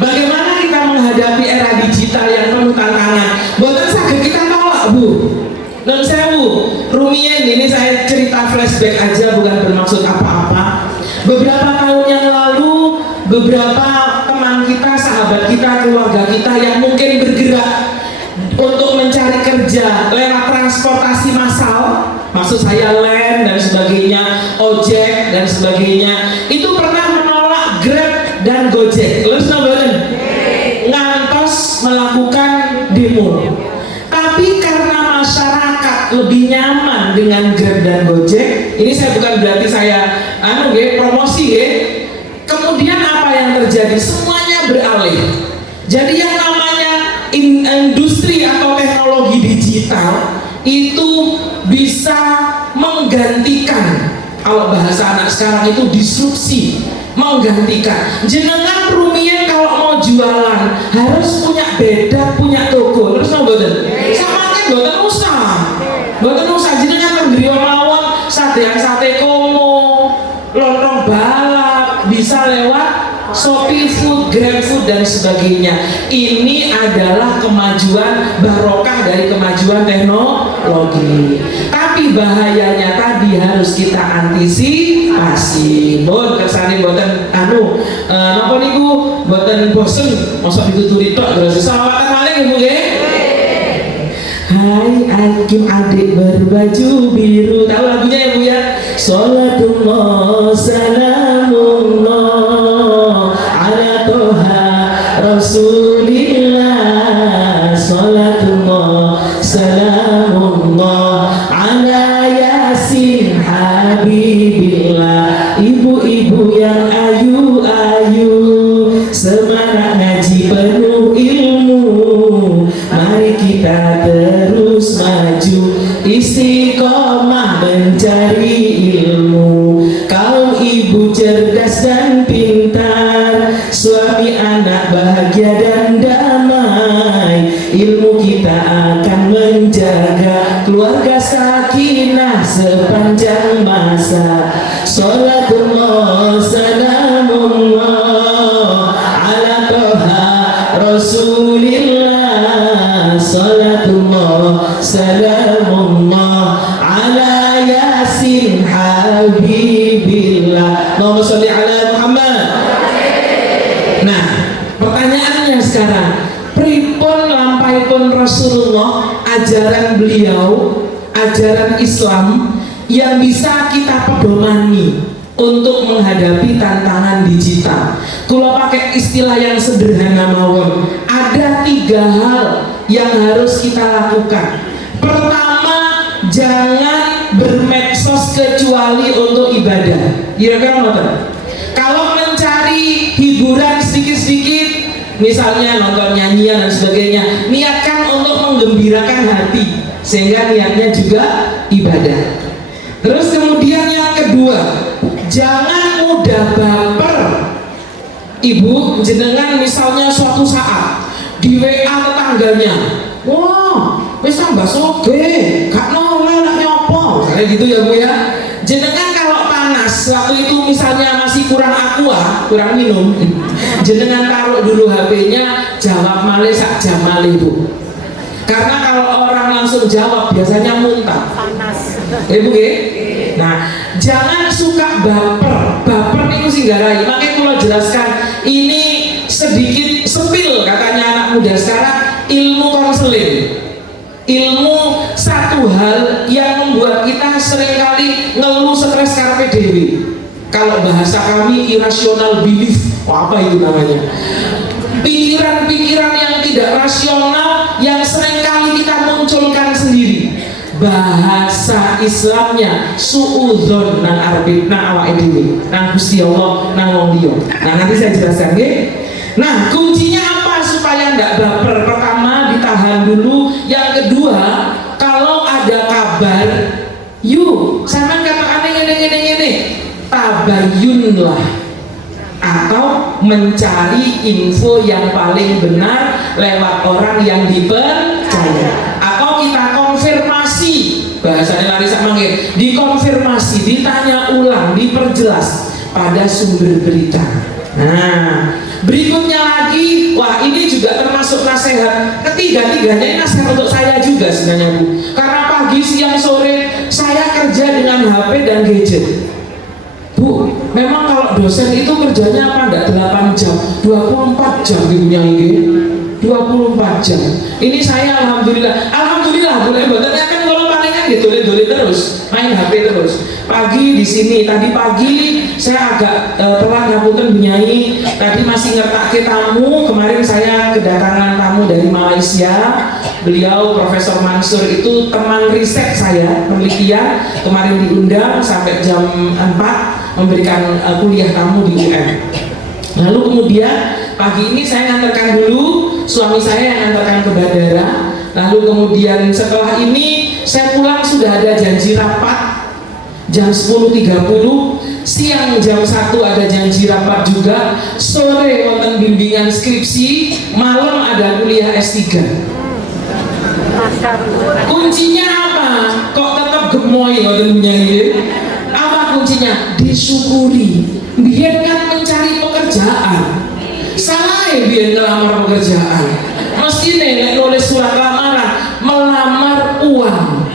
bagaimana kita menghadapi era digital yang penuh tantangan? Buatan sakit kita nolak Bu. Non sewu, Rumien ini saya cerita flashback aja, bukan bermaksud apa-apa. Beberapa tahun yang lalu, beberapa teman kita, sahabat kita, keluarga kita yang mungkin bergerak untuk mencari kerja lewat transportasi massal, maksud saya land dan sebagainya, ojek dan sebagainya, itu pernah menolak Grab dan Gojek. Terus ngantos melakukan demo. Tapi karena masyarakat lebih nyaman dengan Grab dan Gojek, ini saya bukan berarti saya promosi kemudian apa yang terjadi? Semuanya beralih. Jadi yang namanya industri atau teknologi digital itu bisa menggantikan, kalau bahasa anak sekarang itu disrupsi, menggantikan. Jenengan Rumien kalau mau jualan harus punya beda, punya toko. Terus mboten? Samane mboten usah. Jenengan nggriya mawon sate Komo, lontong balap, bisa lewat Shopee Food, Grab Food dan sebagainya. Ini adalah kemajuan barokah dari kemajuan teknologi. Tapi bahayanya tadi harus kita antisipasi. Bon kersane mboten napa niku mboten bosen mosok dituturi tok terus selawatan malih Ibu nggih. Hai Hakim adik berbaju biru, tahu lagunya ya Bu ya? Sholatullah salamullah ala toha rasulillah, sholatullah salamullah ala yasin habibillah. Ibu-ibu yang ayu-ayu, semangat ngaji penuh ilmu, mari kita terus maju, istiqomah mencari ilmu. Kaum ibu cerdas dan pintar, suami anak bahagia dan damai, ilmu kita akan menjaga keluarga sakinah sepanjang masa. Sholatullah salamullah ala toha rasulillah, sholatullah salamullah ala yasin habibillah. Allahumma sholli ala Muhammad. Nah, pertanyaannya sekarang, pripun lampaipun Rasulullah, ajaran beliau, ajaran Islam yang bisa kita pedomani untuk menghadapi tantangan digital. Kalau pakai istilah yang sederhana mawon, ada 3 hal yang harus kita lakukan. Pertama, jangan bermedsos kecuali untuk ibadah. Kira-kira nonton. Kalau mencari hiburan sedikit-sedikit, misalnya nonton nyanyian dan sebagainya, niatkan untuk menggembirakan hati, sehingga niatnya juga ibadah. Terus kemudian yang kedua, jangan mudah baper. Ibu jenengan misalnya suatu saat di WA tetangganya, wah wis tambah soge, gak noleh nak nyopo, kayak gitu ya Bu ya. Jenengan kalau panas waktu itu misalnya masih kurang aqua, kurang minum, jenengan taruh dulu HP-nya, jawab malih sak jam malih Bu. Karena kalau orang langsung jawab biasanya muntah. Panas. Bu ya? Nah, jangan suka baper. Baper itu sih garai. Makanya kalau jelaskan ini sedikit sepil katanya anak muda sekarang, ilmu konseling. Ilmu satu hal yang membuat kita seringkali ngeluh stres karpe dewi. Kalau bahasa kami irasional belief, apa itu namanya? Pikiran-pikiran yang tidak rasional yang seringkali kita munculkan sendiri. Bahasa Islamnya suudzon nang arbit nang awake dhewe, nang Gusti Allah, nang wong liya. Nah, nanti saya jelaskan nggih. Nah, kuncinya apa supaya ndak baper? Pertama, ditahan dulu. Yang kedua, kalau ada kabar, yuk, sama kata ngene, tabayunlah, atau mencari info yang paling benar lewat orang yang dipercaya, atau kita konfirmasi, bahasanya Larissa manggil, dikonfirmasi, ditanya ulang, diperjelas pada sumber berita. Nah, berikutnya lagi, wah ini juga termasuk nasihat. Ketiga-tiganya ini nasihat untuk saya juga sebenarnya Bu, karena pagi, siang, sore saya kerja dengan HP dan gadget. Bu, memang kalau dosen itu kerjanya apa enggak 8 jam, 24 jam ibunya ini, 24 jam. Ini saya alhamdulillah boleh buatnya kan kalau palingan gitu, dole terus, main HP terus. Pagi di sini, tadi pagi saya agak telat ngapunten penyanyi, tadi masih ngertak tamu. Kemarin saya kedatangan tamu dari Malaysia. Beliau Profesor Mansur itu teman riset saya, penelitian. Kemarin diundang sampai jam 4 memberikan kuliah tamu di UM. Lalu kemudian pagi ini saya ngantarkan dulu, suami saya yang ngantarkan ke bandara. Lalu kemudian setelah ini saya pulang sudah ada janji rapat jam 10.30, siang jam 1 ada janji rapat juga, sore wonten bimbingan skripsi, malam ada kuliah S3. Kuncinya apa? Kok tetap gemoy wonten nyanyi? Apa kuncinya? Disyukuri. Biar kan mencari pekerjaan. Salah ya biar ngelamar pekerjaan. Mesti nih nulis surat lamaran, melamar uang.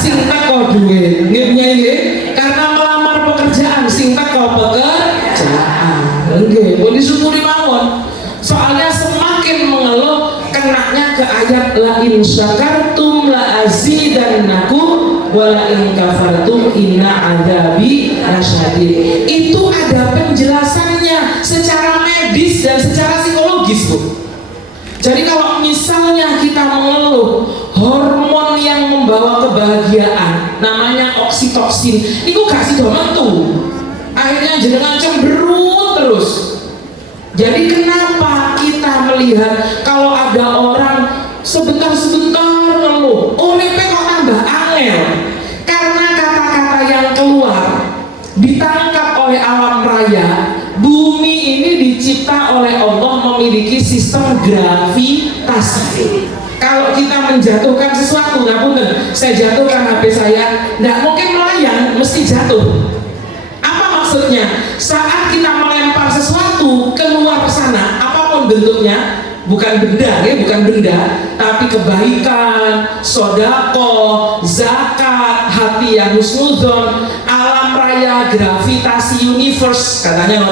Sing teko duwe nggih karena melamar pekerjaan sing teko pekerjaan nggih boleh disyukuri mawon. Soalnya semakin mengeluh kenaknya ke ayat la in syakartum la azidannakum wa la in kafartum inna adzabi lasyadid. Itu ada penjelasannya secara medis dan secara psikologis Bu. Jadi kalau misalnya kita mengeluh hormon yang membawa kebahagiaan namanya oksitoksin itu gak sido metu, akhirnya jenengan cemberut terus. Jadi kenapa kita melihat kalau ada orang sebentar-sebentar ngeluh, uripe kok tambah angel? Karena kata-kata yang keluar ditangkap oleh alam raya. Bumi ini dicipta oleh Allah memiliki sistem gravitasi. Kalau kita menjatuhkan sesuatu, ngapunten, saya jatuhkan HP saya, tidak mungkin melayang, mesti jatuh. Apa maksudnya? Saat kita melempar sesuatu keluar sana, apapun bentuknya, bukan benda, ya, bukan benda, tapi kebaikan, sodako, zakat, hati yang husnudzon, alam raya, gravitasi universe, katanya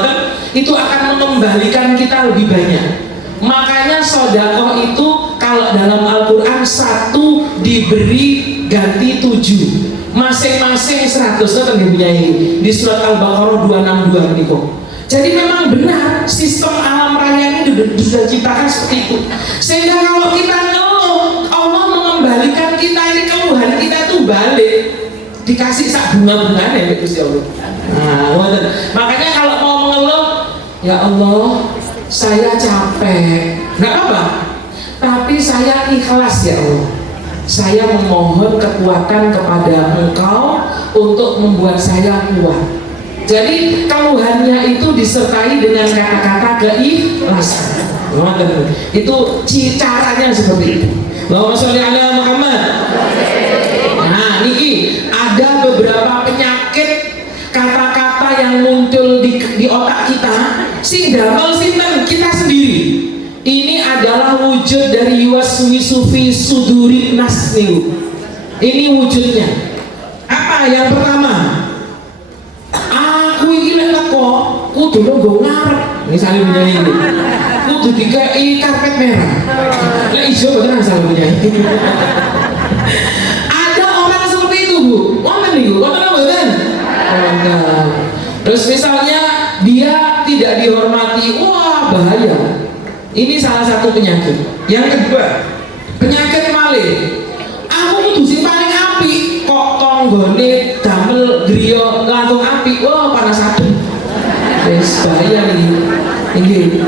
itu akan mengembalikan kita lebih banyak. Makanya sodako itu kalau dalam Al-Quran 1 diberi ganti 7, masing-masing 100. Kan punya ini di surat Al-Baqarah 262 nih kok. Jadi memang benar sistem alam raya ini sudah diciptakan seperti itu. Sehingga kalau kita ngeluh, Allah mengembalikan kita, ini keluhan kita balik dikasih sak bunga-bunganya Gusti Allah. Nah, makanya kalau mau mengeluh, ya Allah, saya capek, nggak apa-apa, tapi saya ikhlas ya Allah. Saya memohon kekuatan kepada Engkau untuk membuat saya kuat. Jadi keluhannya itu disertai dengan kata-kata keikhlasan. Itu caranya seperti itu. Allahumma sholli ala Muhammad. Nah, ini ada beberapa penyakit kata-kata yang muncul di otak kita, sing damel sinten kita sendiri. Ini adalah wujud dari yuwaswisu fi sudurin nas nih. Ini wujudnya. Apa? Yang pertama, aku ini teko kudu nunggu ngarep. Misalnya menyanyi ini, kudu dikai karpet merah. Lah iso beneran salah menyanyi. Ada orang seperti itu, Bu. Wonten niku, wonten apa mboten? Wonten. Terus misalnya dia tidak dihormati, wah bahaya. Ini salah satu penyakit. Yang kedua, penyakit maling. Aku kudu sing paling apik, kok tonggone damel griya lantung apik, wah panas adem. Wis bahaya ini.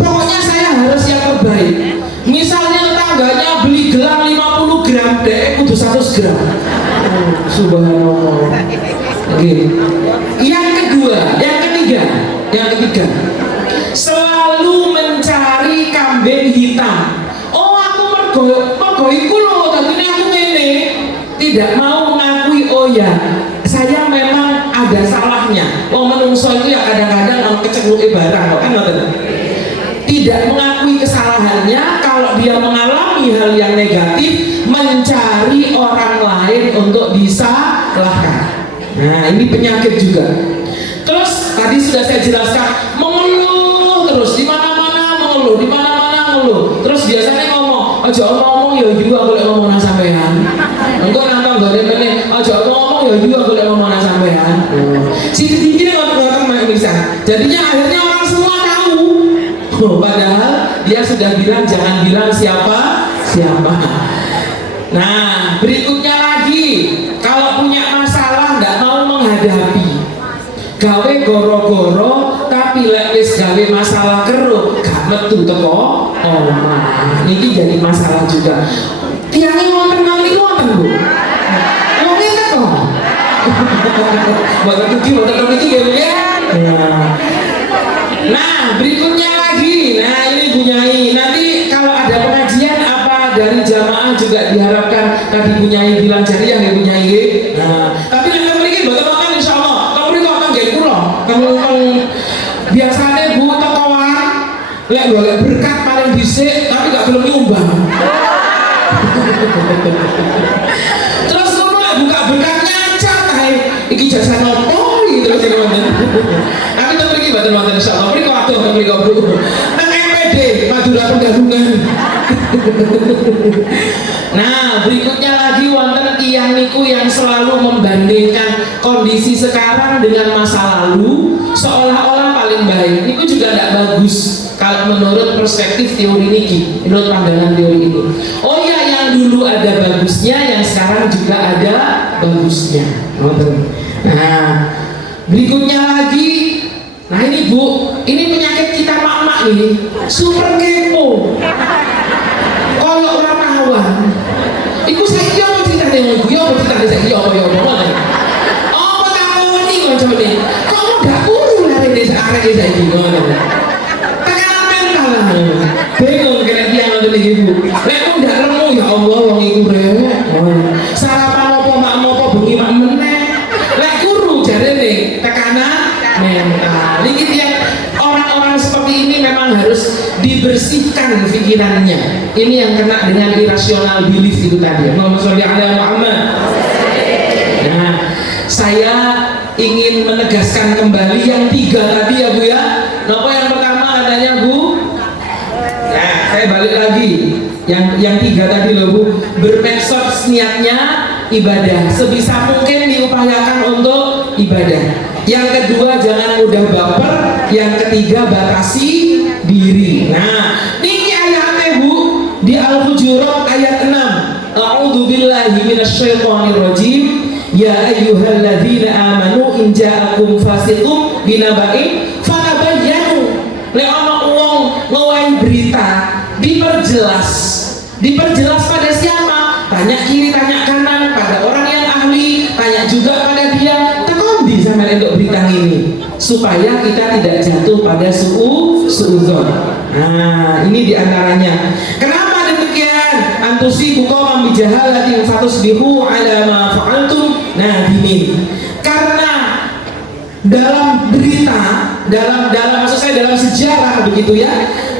Pokoknya saya harus yang terbaik. Misalnya tetangganya beli gelang 50 gram, dek kudu 100 gram. Subhanallah. Yang ketiga, selalu mencari kambing hitam. Oh, aku mergo iku lho, tadine aku ngene. Tidak mau mengakui, oh ya, saya memang ada salahnya. Oh, menungso itu ya kadang-kadang ono kecekluke barang kok kan ngoten. Tidak mengakui kesalahannya, kalau dia mengalami hal yang negatif, mencari orang lain untuk disalahkan. Nah, ini penyakit juga. Terus tadi sudah saya jelaskan, mengeluh terus di mana-mana mengeluh. Terus biasanya ngomong, aja ngomong ya juga boleh ngomong nang sampean. Engko nang tanggane meneh, aja ngomong ya juga boleh ngomong nang sampean. Sithik-sithik ngono bisa. Jadinya akhirnya orang semua tahu. Padahal dia sudah bilang jangan bilang siapa. Nah, berikutnya lagi, kalau punya masalah nggak mau menghadapi, gawe goro-goro, tapi lek wis gawe masalah keruk gak metu teko omah. Niki jadi masalah juga. Tiange wonten nang Bu. Wong iki teko. Mboten iki ya. Nah, berikutnya lagi. Nah, ini Bu Nyai. Nanti kalau ada pengajian apa dari jamaah juga diharapkan tadi Bu Nyai bilang jariah ya Bu Nyai. Nah, tapi yang mriki mboten wonten insyaallah. Biasanya Bu tekoan lek golek berkat paling dhisik tapi gak belum nyumbang. Terus ngono lek buka berkat nyacat ae iki jasa nopo iki terus ngoten. Tapi to mriki mboten wonten insyaallah. Mriki waktu mriki Bu. Nang MPD Madura Pendahungan. Nah, berikutnya lagi wonten tiyang niku yang selalu membandingkan kondisi sekarang dengan masa lalu seolah-olah paling baik. Itu juga tidak bagus kalau menurut perspektif teori niki, menurut pandangan teori itu. Oh ya, yang dulu ada bagusnya, yang sekarang juga ada bagusnya. Nah, berikutnya lagi, nah ini Bu, ini penyakit kita mak-mak nih, super kepo. Kalau orang kawan, itu saya mau cerita dengan gue, mau cerita dengan saya, apa kamu nih koncone? Kamu gak urung dari desa ini, tekanan mental lah, bingung kena tiang untuk ibu. Lek pun gak remu ya Allah, wong iku rewek. Sarapan apa bengi mak meneh. Lek kuru jare nih tekanan mental. Ini tiang orang-orang seperti ini memang harus dibersihkan pikirannya. Ini yang kena dengan irasional belief itu tadi. Allahumma sholli ala Muhammad. Nah, saya ingin menegaskan kembali yang 3 tadi ya Bu ya. Napa yang pertama adanya Bu? Nah, saya balik lagi. Yang 3 tadi loh Bu. Bermedsos niatnya ibadah. Sebisa mungkin diupayakan untuk ibadah. Yang kedua jangan mudah baper. Yang ketiga batasi diri. Nah, ini ayatnya Bu di Al-Hujurat ayat 6. A'udzubillahi billahi minasyaitonir rajim. Ya ayyuhalladzina amanu in ja'akum fasiqun binaba'in fatabayyanu. Lek ana wong ngowahi berita, diperjelas pada siapa? Tanya kiri, tanya kanan, pada orang yang ahli, tanya juga pada dia. Tekondi sama untuk berita ini supaya kita tidak jatuh pada suudzon. Nah, ini diantaranya. Kenapa demikian? Antusibu qauman bijahalatin fatusbihu ala ma fa'altum nadimin. Karena dalam berita, dalam maksud saya dalam sejarah begitu ya,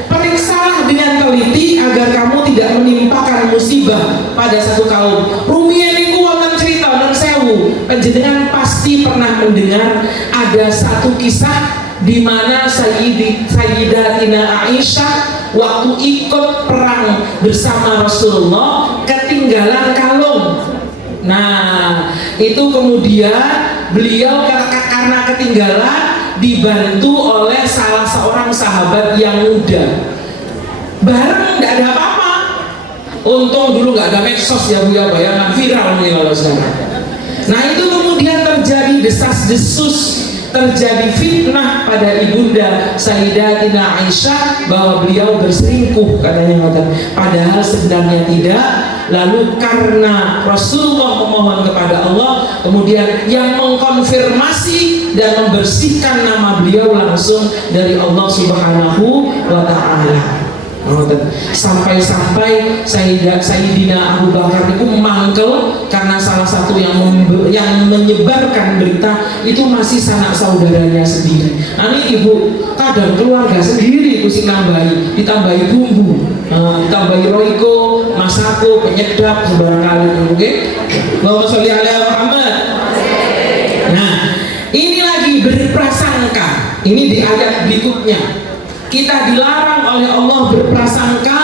periksalah dengan teliti agar kamu tidak menimpakan musibah pada satu kaum. Rumiyin niku wonten cerita nang sewu, panjenengan pasti pernah mendengar ada satu kisah di mana Sayyidatina Aisyah waktu ikut perang bersama Rasulullah ketinggalan kalung. Nah, itu kemudian beliau karena ketinggalan dibantu oleh salah seorang sahabat yang muda. Bareng tidak ada apa-apa. Untung dulu nggak ada medsos ya Bu ya, bayangan viral nih kalau sekarang. Nah, itu kemudian terjadi desas-desus, terjadi fitnah pada ibunda Sayyidatina Aisyah bahwa beliau berselingkuh katanya. Padahal sebenarnya tidak. Lalu karena Rasulullah memohon kepada Allah, kemudian yang mengkonfirmasi dan membersihkan nama beliau langsung dari Allah Subhanahu wa Ta'ala. Sampai-sampai Sayyidina Abu Bakar itu mangkel karena salah satu yang menyebarkan berita itu masih sanak saudaranya sendiri. Nah, ini ibu kadang keluarga sendiri itu sih nambahi, ditambahi bumbu, ditambahi roiko, masako, penyedap sebarang kali, oke? Allahumma sholli ala Muhammad. Nah, ini lagi berprasangka. Ini di ayat berikutnya. Kita dilarang oleh Allah berprasangka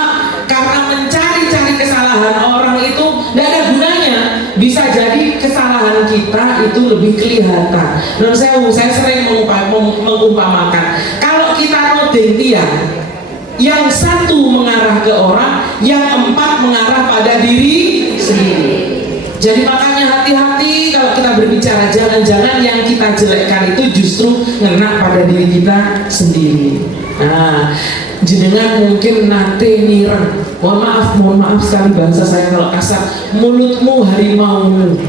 karena mencari-cari kesalahan orang itu tidak ada gunanya. Bisa jadi kesalahan kita itu lebih kelihatan. Dan saya sering mengumpamakan, kalau kita nodeng tiang, yang satu mengarah ke orang, yang empat mengarah pada diri sendiri. Jadi makanya hati-hati kalau kita berbicara, jangan-jangan yang kita jelekkan itu justru ngena pada diri kita sendiri. Nah, jenengan mungkin nate nireng, mohon maaf sekali bahasa saya kalau kasar, mulutmu harimaumu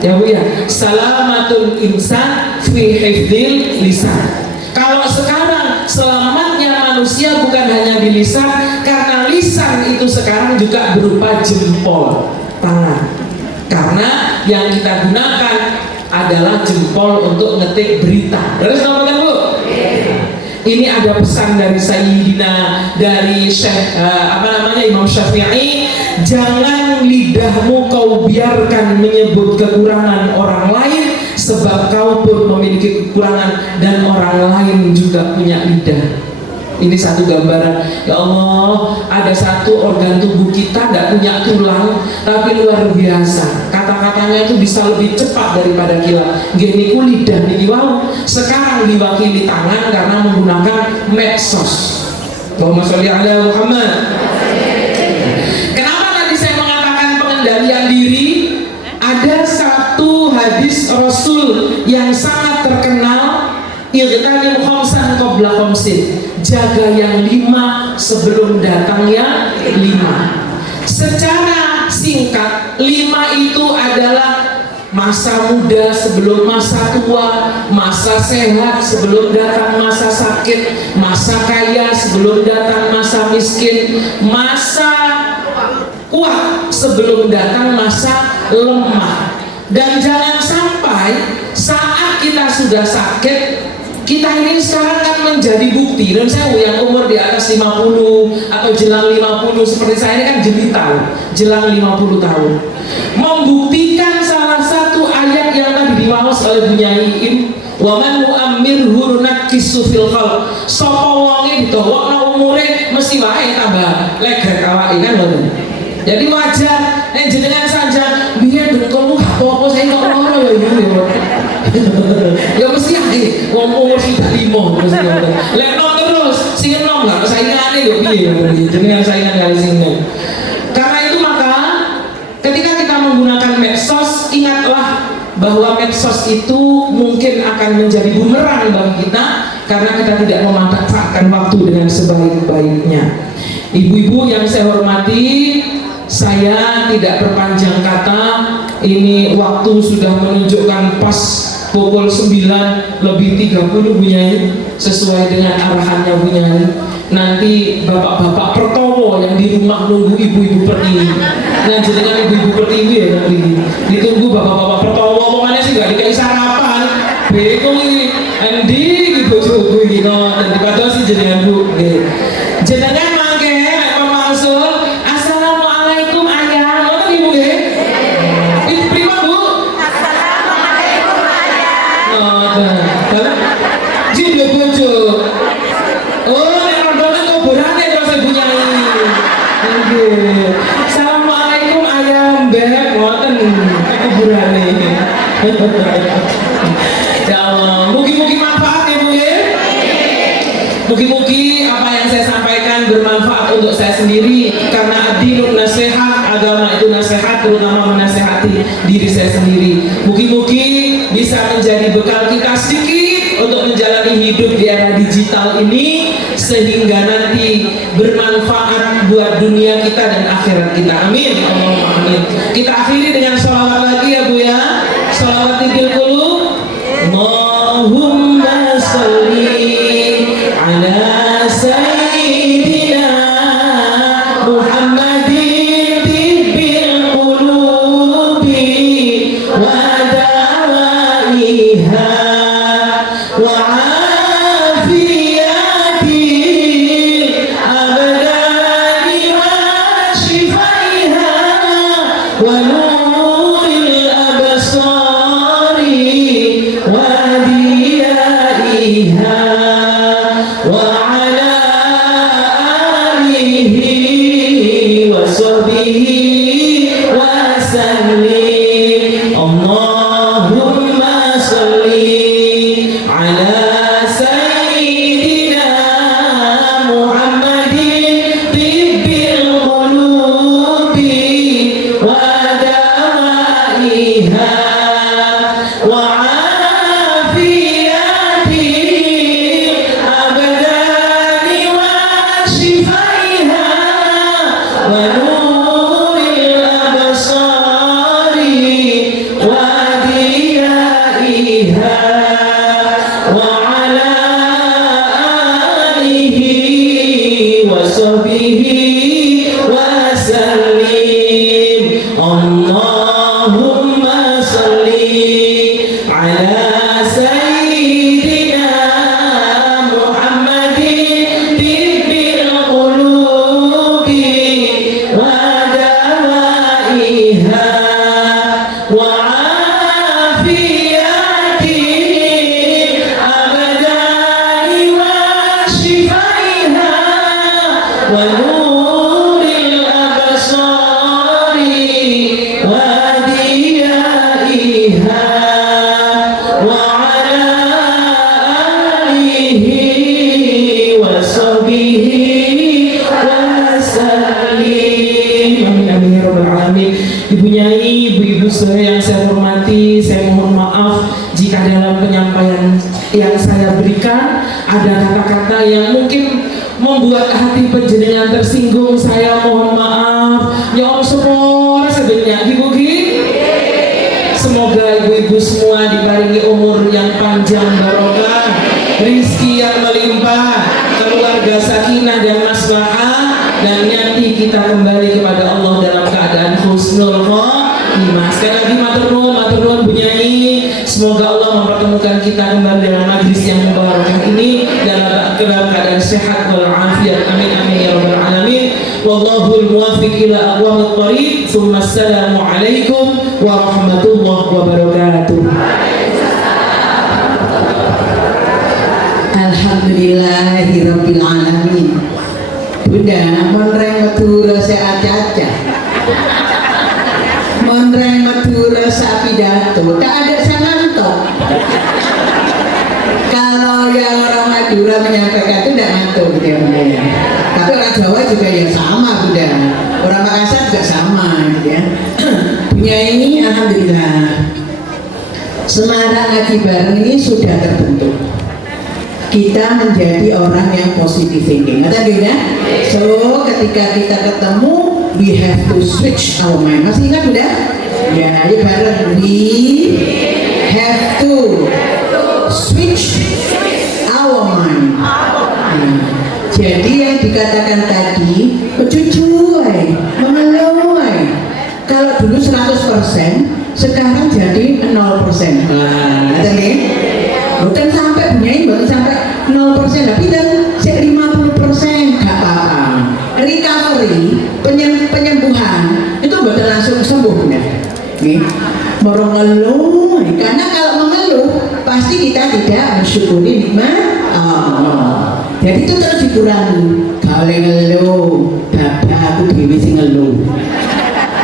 ya Bu ya. Salamatul insan fi hifdil lisan. Kalau sekarang selamatnya manusia bukan hanya di lisan, karena lisan itu sekarang juga berupa jempol tangan, karena yang kita gunakan adalah jempol untuk ngetik berita. Terus apa Bu? Ini ada pesan dari Syekh Imam Syafi'i, jangan lidahmu kau biarkan menyebut kekurangan orang lain, sebab kau pun memiliki kekurangan dan orang lain juga punya lidah. Ini satu gambaran. Ya Allah, ada satu organ tubuh kita tidak punya tulang, tapi luar biasa. Kata-katanya itu bisa lebih cepat daripada kilat. Gini ku lidah niki wau. Sekarang diwakili tangan karena menggunakan medsos. Allahumma sholli ala Muhammad. Kenapa tadi saya mengatakan pengendalian diri? Ada satu hadis Rasul yang sangat terkenal, igtanim khamsan qabla khamsin. Jaga yang 5 sebelum datang yang 5. Secara singkat, 5 itu adalah masa muda sebelum masa tua, masa sehat sebelum datang masa sakit, masa kaya sebelum datang masa miskin, masa kuat sebelum datang masa lemah. Dan jangan sampai saat kita sudah sakit, kita ini sekarang kan menjadi bukti. Dan saya yang umur di atas 50 atau jelang 50 seperti saya ini kan jelang 50 tahun, membuktikan salah satu ayat yang tadi diwawas oleh Bunyaim, wa man nu'ammirhu nunakkisu fil khalq. Sapa wonge ditawakno umure mesti wae tambah legrek awake kan ngoten. Jadi wajar nek jenengan saja biyen dengkulmu gak apa-apa saya kok ngono ya iki. Ya mesti ae wong umur 5 mesti ngoten. Lek nom terus sing enom gak saingane yo piye jenengan saingan kali sing. Karena itu maka ketika kita menggunakan kios itu mungkin akan menjadi bumerang bagi kita karena kita tidak memanfaatkan waktu dengan sebaik-baiknya. Ibu-ibu yang saya hormati, saya tidak berpanjang kata, ini waktu sudah menunjukkan pas pukul 9 lebih 30 Bu Nyai, sesuai dengan arahannya Bu Nyai. Nanti bapak-bapak pertowo yang di rumah nunggu ibu-ibu pertiwi. Nah jadi kan ibu-ibu pertiwi ya nanti ditunggu bapak-bapak pertowo, pokoknya sih gak dikasih sarapan. Bingung ini, Andi gitu bojoku ini, dan dipatuh sih jenengan Bu. Jenengan mangke pemangsul, assalamualaikum ayah, ngoten ibu nggih. Prima Bu? Assalamualaikum ayah. Judul bojo. Oh, nek rodone kuburane terus ibu Nyai. Nggih. Assalamualaikum ayah mbek, ngoten kuburane. Ya Allah, mugi-mugi manfaat ya Bu ya. Mugi-mugi apa yang saya sampaikan bermanfaat untuk saya sendiri, karena ad-dinun nasihat, agama itu nasihat, terutama menasehati diri saya sendiri. Mugi-mugi bisa menjadi bekal kita sedikit untuk menjalani hidup di era digital ini, sehingga nanti bermanfaat buat dunia kita dan akhirat kita. Amin. Allahumma amin. Kita akhiri dengan sholawat lagi ya Bu ya. Sholawat titil qulub. Allahumma sholli ala sayyidina Muhammadin tibbil qulubi wa dawaiha wa afiyatil abdani wa shifaiha wa nuril absari wa diyaiha wa ala alihi wa sahbihi wa sallim. Allahumma sholli ala sayyidina Muhammadin tibbil qulubi wa dawaiha wa afiyatil abdani wa shifaiha wa nuril absari wa diyaiha wa ala alihi wa sahbihi wa sallim. Allahumma sholli ala sayyidina Muhammadin tibbil qulubi wa dawaiha wa afiyatil abdani wa shifaiha wa nuril absari wa diyaiha wa ala alihi wa sahbihi wa sallim. Amin amin ya rabbal alamin. Ibu Nyai, ibu-ibu yang saya hormati, saya mohon maaf jika dalam penyampaian yang saya berikan ada kata-kata yang mungkin membuat hati penjenengan tersinggung. Saya mohon maaf. Ya Om semua sebenarnya ibu. Semoga ibu-ibu semua diparingi umur yang panjang barokah, rizki yang melimpah, keluarga sakinah dan maslahah, dan nanti kita kembali kepada Allah dalam keadaan husnul khotimah. Sekali lagi matur nuwun Bu Nyai, semoga Allah mempertemukan kita kembali dalam majlis yang mubarak ini dalam keadaan sehat wal afiat. Amin amin ya rabbal alamin. Wallahul muwaffiq ila aqwamit thoriq. Tsumma assalamu alaikum warahmatullahi wabarakatuh. Alhamdulillahirabbil alamin. Bunda monreng Madura seacaca. Monreng Madura sapidato. Tak ada sananto. Kalau yang orang Madura menyampaikan itu tidak ngatur dia. Tapi orang Jawa juga ya sama Bunda. Orang Makassar juga sama gitu ya. Punya ini alhamdulillah. Semarang Ngaji Bareng ini sudah terbentuk. Kita menjadi orang yang positive thinking. Ada gak? So ketika kita ketemu, we have to switch our mind. Masih ingat udah? Ya, ayo bareng. We have to switch our mind. Jadi yang dikatakan tadi, cucuai, mengeluai. Kalau dulu 100%, sekarang jadi 0%. Ada nih? Bukan sampai bunyi, bukan sampai 0%, tapi dan 50% gak apa-apa. Recovery, penyembuhan itu betul langsung sembuh ya. Baru ngeluh, karena kalau mengeluh pasti kita tidak mensyukuri nikmat Allah. Jadi itu terus dikurangi. Kalau ngeluh, bapak aku dewi sing ngeluh.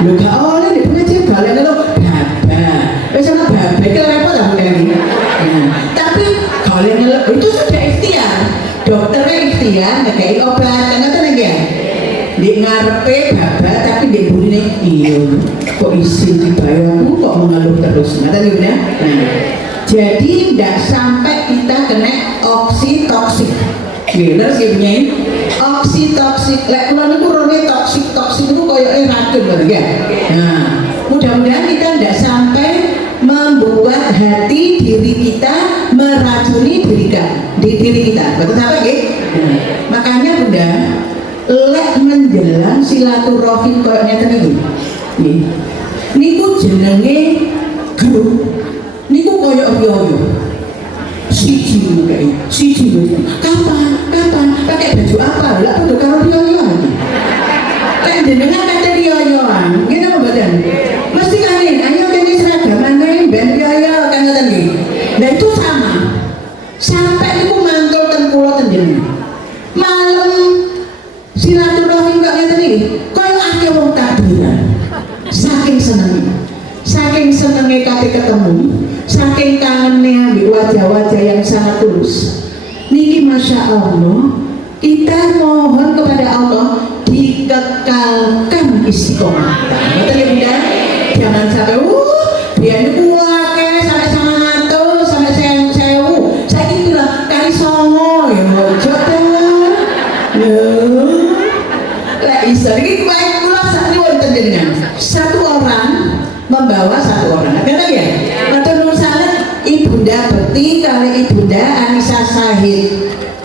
Lu gak oleh di pengajian kalau ngeluh, bapak. Sama bapak itu repot lah ini. Tapi kalau ngeluh itu sudah ikhtiar. Dokternya ikhtiar, ngekei obat, kan ngerti lagi ya? Di ngarepe bapak, tapi di bunyi iya. Kok isi dibayarku kok mengeluh terus? Ngerti ya? Jadi tidak sampai kita kena oksitoksik. Bener sih punya oksitoksik. Lek kula niku rone toksik itu koyoke racun lho ya. Nah, mudah-mudahan kita tidak sampai membuat hati diri kita meracuni diri kita. Betul apa nggih? Makanya Bunda, lek menjelang silaturahim koyo ngeten iki. Niku jenenge grup. Niku koyo riyo. Siji kapan pakai baju apa lah kudu karo riyo-riyoan kan jenengan kate riyo-riyoan ngene apa mboten mesti kali ayo kene seragamane ben riyo kan ngoten nggih nah itu sama sampai niku mantul ten kula ten jenengan malam silaturahim kok ngeten iki koyo akeh wong takbiran saking senenge kate ketemu saking kangennya ambil wajah-wajah yang sangat tulus. Niki Masya Allah, kita mohon kepada Allah dikekalkan istiqomah. Betul ya Bunda? Jangan sampai dia ini kuake sampai 100 sampai 1000. Saya kira kali songo ya jodoh. Lah iso iki baik kula sak wonten jenengan. Satu orang membawa satu orang. Ada ya? Ibunda Bekti kali Ibunda Anissa Sahid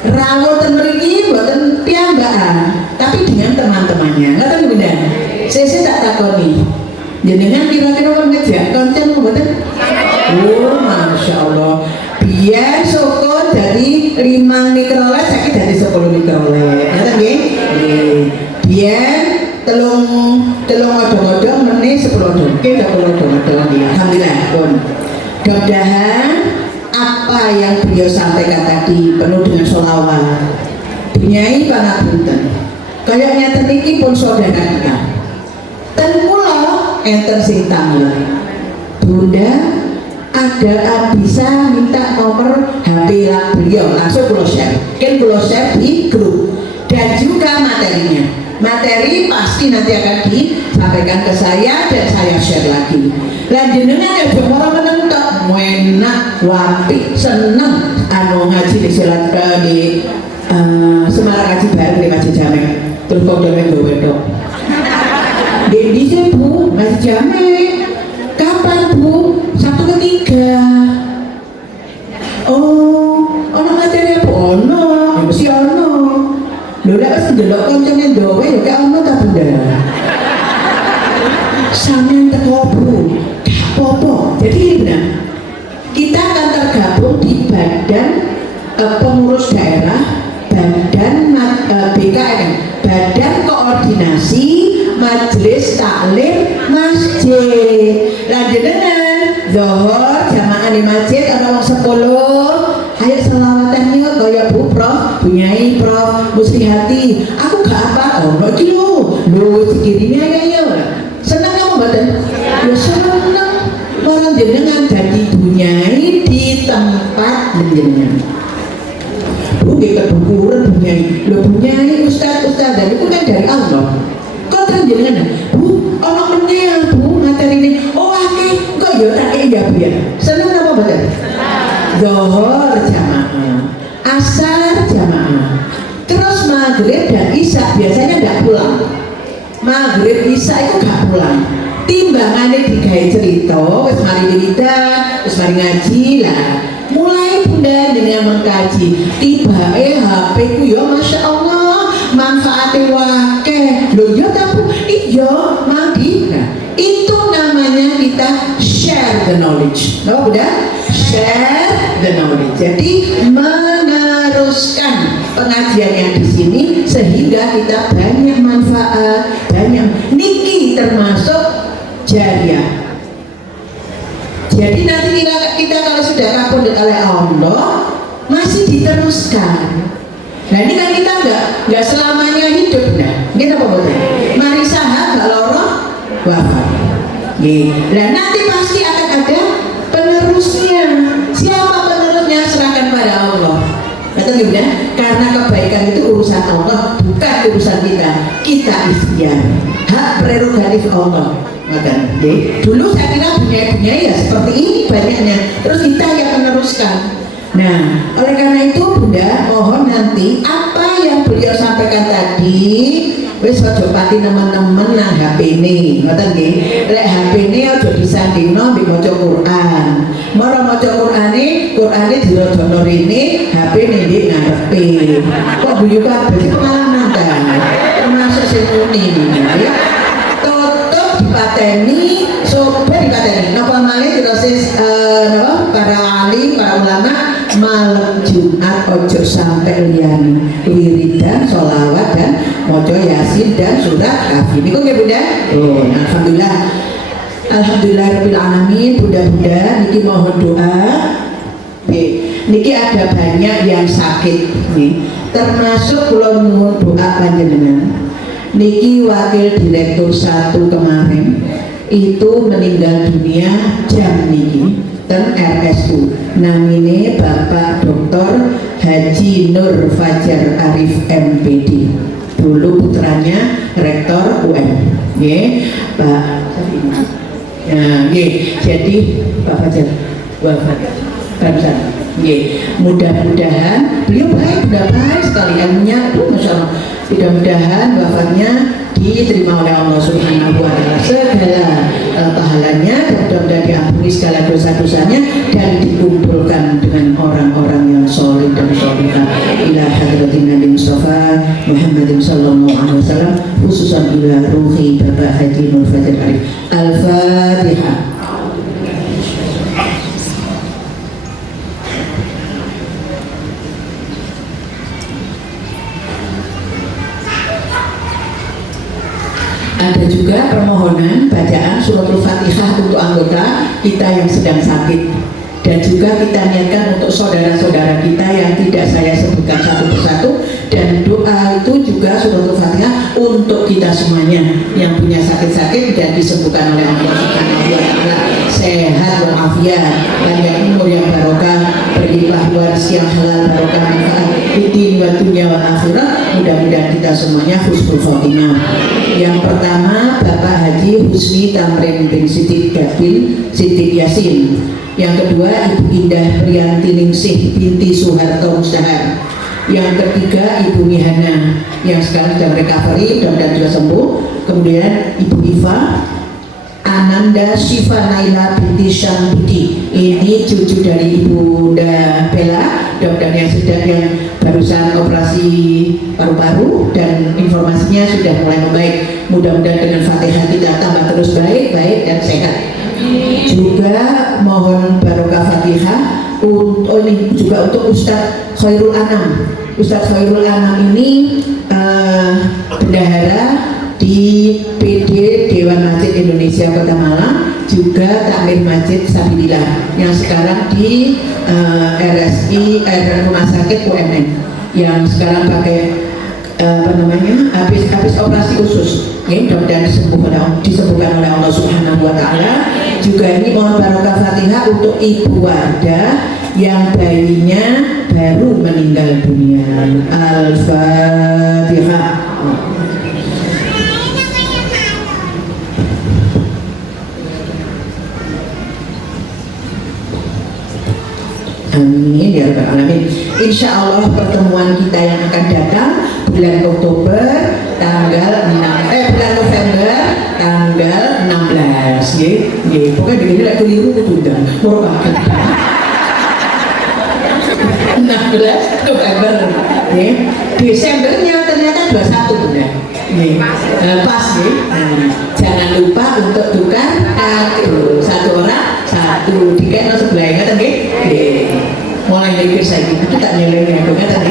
rawuh ten mriki mboten piyambakan tapi dengan teman-temannya ngoten Bunda. Saya tak takoni jenengan kira-kira kon ngejak koncen mboten? Oh Masya Allah biar soko dari 5 mikrolet saiki dari 10 mikrolet ngoten nggih? Biar telung odong-odong meneh 10 odong ke 10 odong-odong alhamdulillah pun. Mudah-mudahan apa yang beliau sampaikan tadi penuh dengan sholawat. Binyai pangapunten. Kayaknya teriki pun saudara kita. Ten kula enten sing tamu. Bunda ada bisa minta nomor HP beliau langsung kula share. Kan kula share di grup dan juga materinya. Materi pasti nanti akan disampaikan ke saya dan saya share lagi. Lanjutnya ada orang menentuk enak, wapi, seneng ngaji di Semarang Ngaji Bareng di Masjid Jamek. Terus kok jamek gue wedok. Di sini Bu, Masjid Jamek. Kapan Bu? Sabtu ketiga. Oh, ono materi apa? Ono, ya mesti ono. Lho nek wis ndelok kancane ndowe ya kaya ono ta Bunda. Sampeyan teko Bu. Gak apa-apa. Jadi ini benar. Kita akan tergabung di badan pengurus daerah, badan BKN, badan koordinasi majelis taklim masjid. Lanjutan zuhur jamaah di masjid ada wong 10. Ayo selawatan yuk kaya Bu Prof, Bunyai Prof, Muslihati. Aku gak apa, oh iki lho dikirimi ayo. Seneng kamu mboten? Ya seneng. Orang jenengan jadi Bunyai di tempat jenengan. Bu kita berkurang Bunyai. Lho Bunyai Ustaz dan itu kan dari Allah. Kok jenengan? Bu, ono meneh Bu materi ini. Oh akeh kok ya tak ya Bu ya. Seneng apa betul? Zuhur jamaah, asar jamaah, terus maghrib dan isya biasanya tidak pulang. Maghrib isya itu gak pulang. Timbangannya digawe cerita, wis mari wiridan, wis mari ngaji lah. Mulai bunda dengan mengkaji, tibae HP ku ya masya Allah manfaatnya wakeh. Loh ya tapi iya mandi. Nah, itu namanya kita share the knowledge. No, bunda? Share the knowledge. Jadi meneruskan pengajian yang di sini sehingga kita banyak manfaat, banyak niki termasuk jariah. Jadi nanti kita kalau sudah kabudut oleh Allah masih diteruskan. Nah ini kan kita nggak selamanya hidup, nah kita apa boleh? Mari sahab gak loro wafat. Nah nanti pasti akan ada penerusnya. Siapa penerusnya? Serahkan pada Allah. Betul tidak? Karena kebaikan itu urusan Allah, bukan urusan kita. Kita ikhtiar. Hak prerogatif Allah. Maka, dulu saya kira punya ya seperti ini banyaknya. Terus kita yang meneruskan. Nah, oleh karena itu Bunda mohon nanti apa yang beliau sampaikan tadi wis aja pati teman-teman nang HP ini, ngoten nggih. Lek HP ini aja disandingno mbek maca Quran. Mara maca Qurane dirodono rene, HP ini ndek ngarepe. Kok guyu kabeh pengalaman ta. Termasuk sing muni ya. Tutup dipateni, sobat dipateni. Napa malih terus napa para alim, para ulama malam Jumat ojo sampai liyane wiridan, sholawat dan mojo yasin dan surat kafir. Niku nggih Bunda? Oh, alhamdulillah. Alhamdulillahirabbil alamin. Bunda-bunda niki mohon doa. Niki ada banyak yang sakit nih. Termasuk kula nyuwun doa panjenengan. Niki wakil direktur 1 kemarin itu meninggal dunia jam niki ten RSU. Namine Bapak Dr. Haji Nur Fajar Arif MPD. Dulu putranya rektor UM. Nggih, Pak. Nah, nggih. Jadi Pak Fajar wafat barusan. Nggih. Mudah-mudahan beliau baik sekali ilmunya, masya Allah. Mudah-mudahan wafatnya diterima oleh Allah Subhanahu wa Ta'ala segala pahalanya, dan mudah-mudahan diampuni segala dosa-dosanya dan dikumpulkan dengan orang-orang yang soleh dan solehah ila hadratin Nabi Mustafa Muhammadin sallallahu alaihi wasallam, khususan ila ruhi Bapak Haji Nur Fajar Arif. Al-Fatihah. Ada juga permohonan bacaan suratul Fatihah untuk anggota kita yang sedang sakit, dan juga kita niatkan untuk saudara-saudara kita yang tidak saya sebutkan satu persatu, dan doa itu juga suratul Fatihah untuk kita semuanya yang punya sakit-sakit dan disebutkan oleh Allah Subhanahu wa Ta'ala sehat walafiat, panjang umur yang barokah, berlimpah rezeki yang halal, barokah manfaat di dunia wal akhirat. Mudah-mudahan kita semuanya husnul khotimah. Yang pertama Bapak Haji Husni Tamrin bin Sidik Yasin. Yang kedua Ibu Indah Priyanti Ningsih binti Soeharto Mustahar. Yang ketiga Ibu Mihana yang sekarang sedang recovery, mudah-mudahan juga sembuh. Kemudian Ibu Iva Ananda Syifa Naila binti Syambudi, ini cucu dari Ibu Bella, mudah-mudahan yang sedang yang barusan operasi paru-paru dan informasinya sudah mulai membaik. Mudah-mudahan dengan Fatihah kita tambah terus baik dan sehat. Juga mohon barokah Fatihah ini juga untuk Ustadz Khairul Anam. Ustadz Khairul Anam ini bendahara di PD Dewan Masjid Indonesia Kota Malang, juga takmir Masjid Sabilillah yang sekarang di RSI Rumah Sakit UMN, yang sekarang pakai habis operasi khusus. Mudah-mudahan disembuhkan oleh Allah Subhanahu wa Ta'ala. Juga ini mohon barokah Fatihah untuk Ibu Wardah yang bayinya baru meninggal dunia. Al-Fatihah. insya Allah pertemuan kita yang akan datang bulan Oktober tanggal 6 bulan November tanggal 16 ya. Pokoknya begini lah keliru ketunda merupakan 16 November ya. Desembernya ternyata 21 benar pas ya. Jangan lupa untuk tukar kado, satu orang satu tiket no sebelahnya kan mulai mikir saya gitu tak nyelengin aku kan tadi.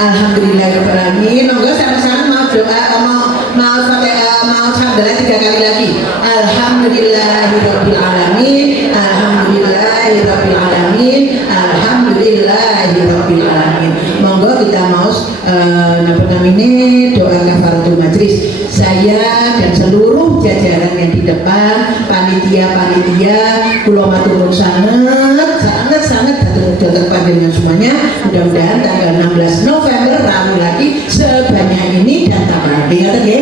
Alhamdulillahirobbilalamin. Monggo sama-sama mau doa, mau sampai mau hamdalah 3 kali lagi. Alhamdulillahirobbilalamin, alhamdulillahirobbilalamin, alhamdulillahirobbilalamin. Monggo kita mau doa kafaratul majlis. Saya dan seluruh jajaran yang di depan, panitia kula matur sangat datang panjenengan semuanya. Mudah-mudahan tanggal 16 November rame lagi sebanyak ini dan tambah ingat ya.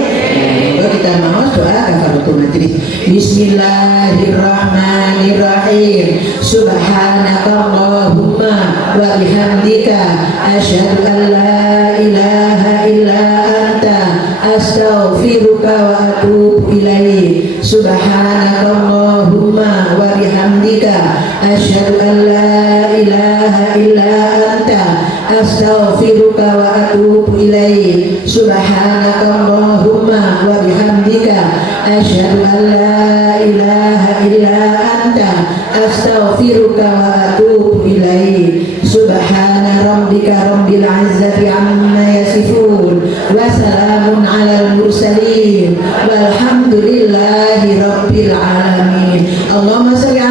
Kita mau doa kafaratul majlis. Bismillahirrahmanirrahim. Subhanakallahumma wa bihamdika asyhadu an la ilaha illa anta astaghfiruka wa atubu ilaik. Subhanakallahumma wa bihamdika asyhadu an la ilaha illa anta astaghfiruka wa atubu ilaik. Subhanakallahumma wa bihamdika asyhadu an la ilaha illa anta astaghfiruka wa atubu ilaik. Subhana rabbika rabbil izzati amma yasifun wa salamun alal mursalin walhamdulillahi rabbil alamin. Allahumma shalli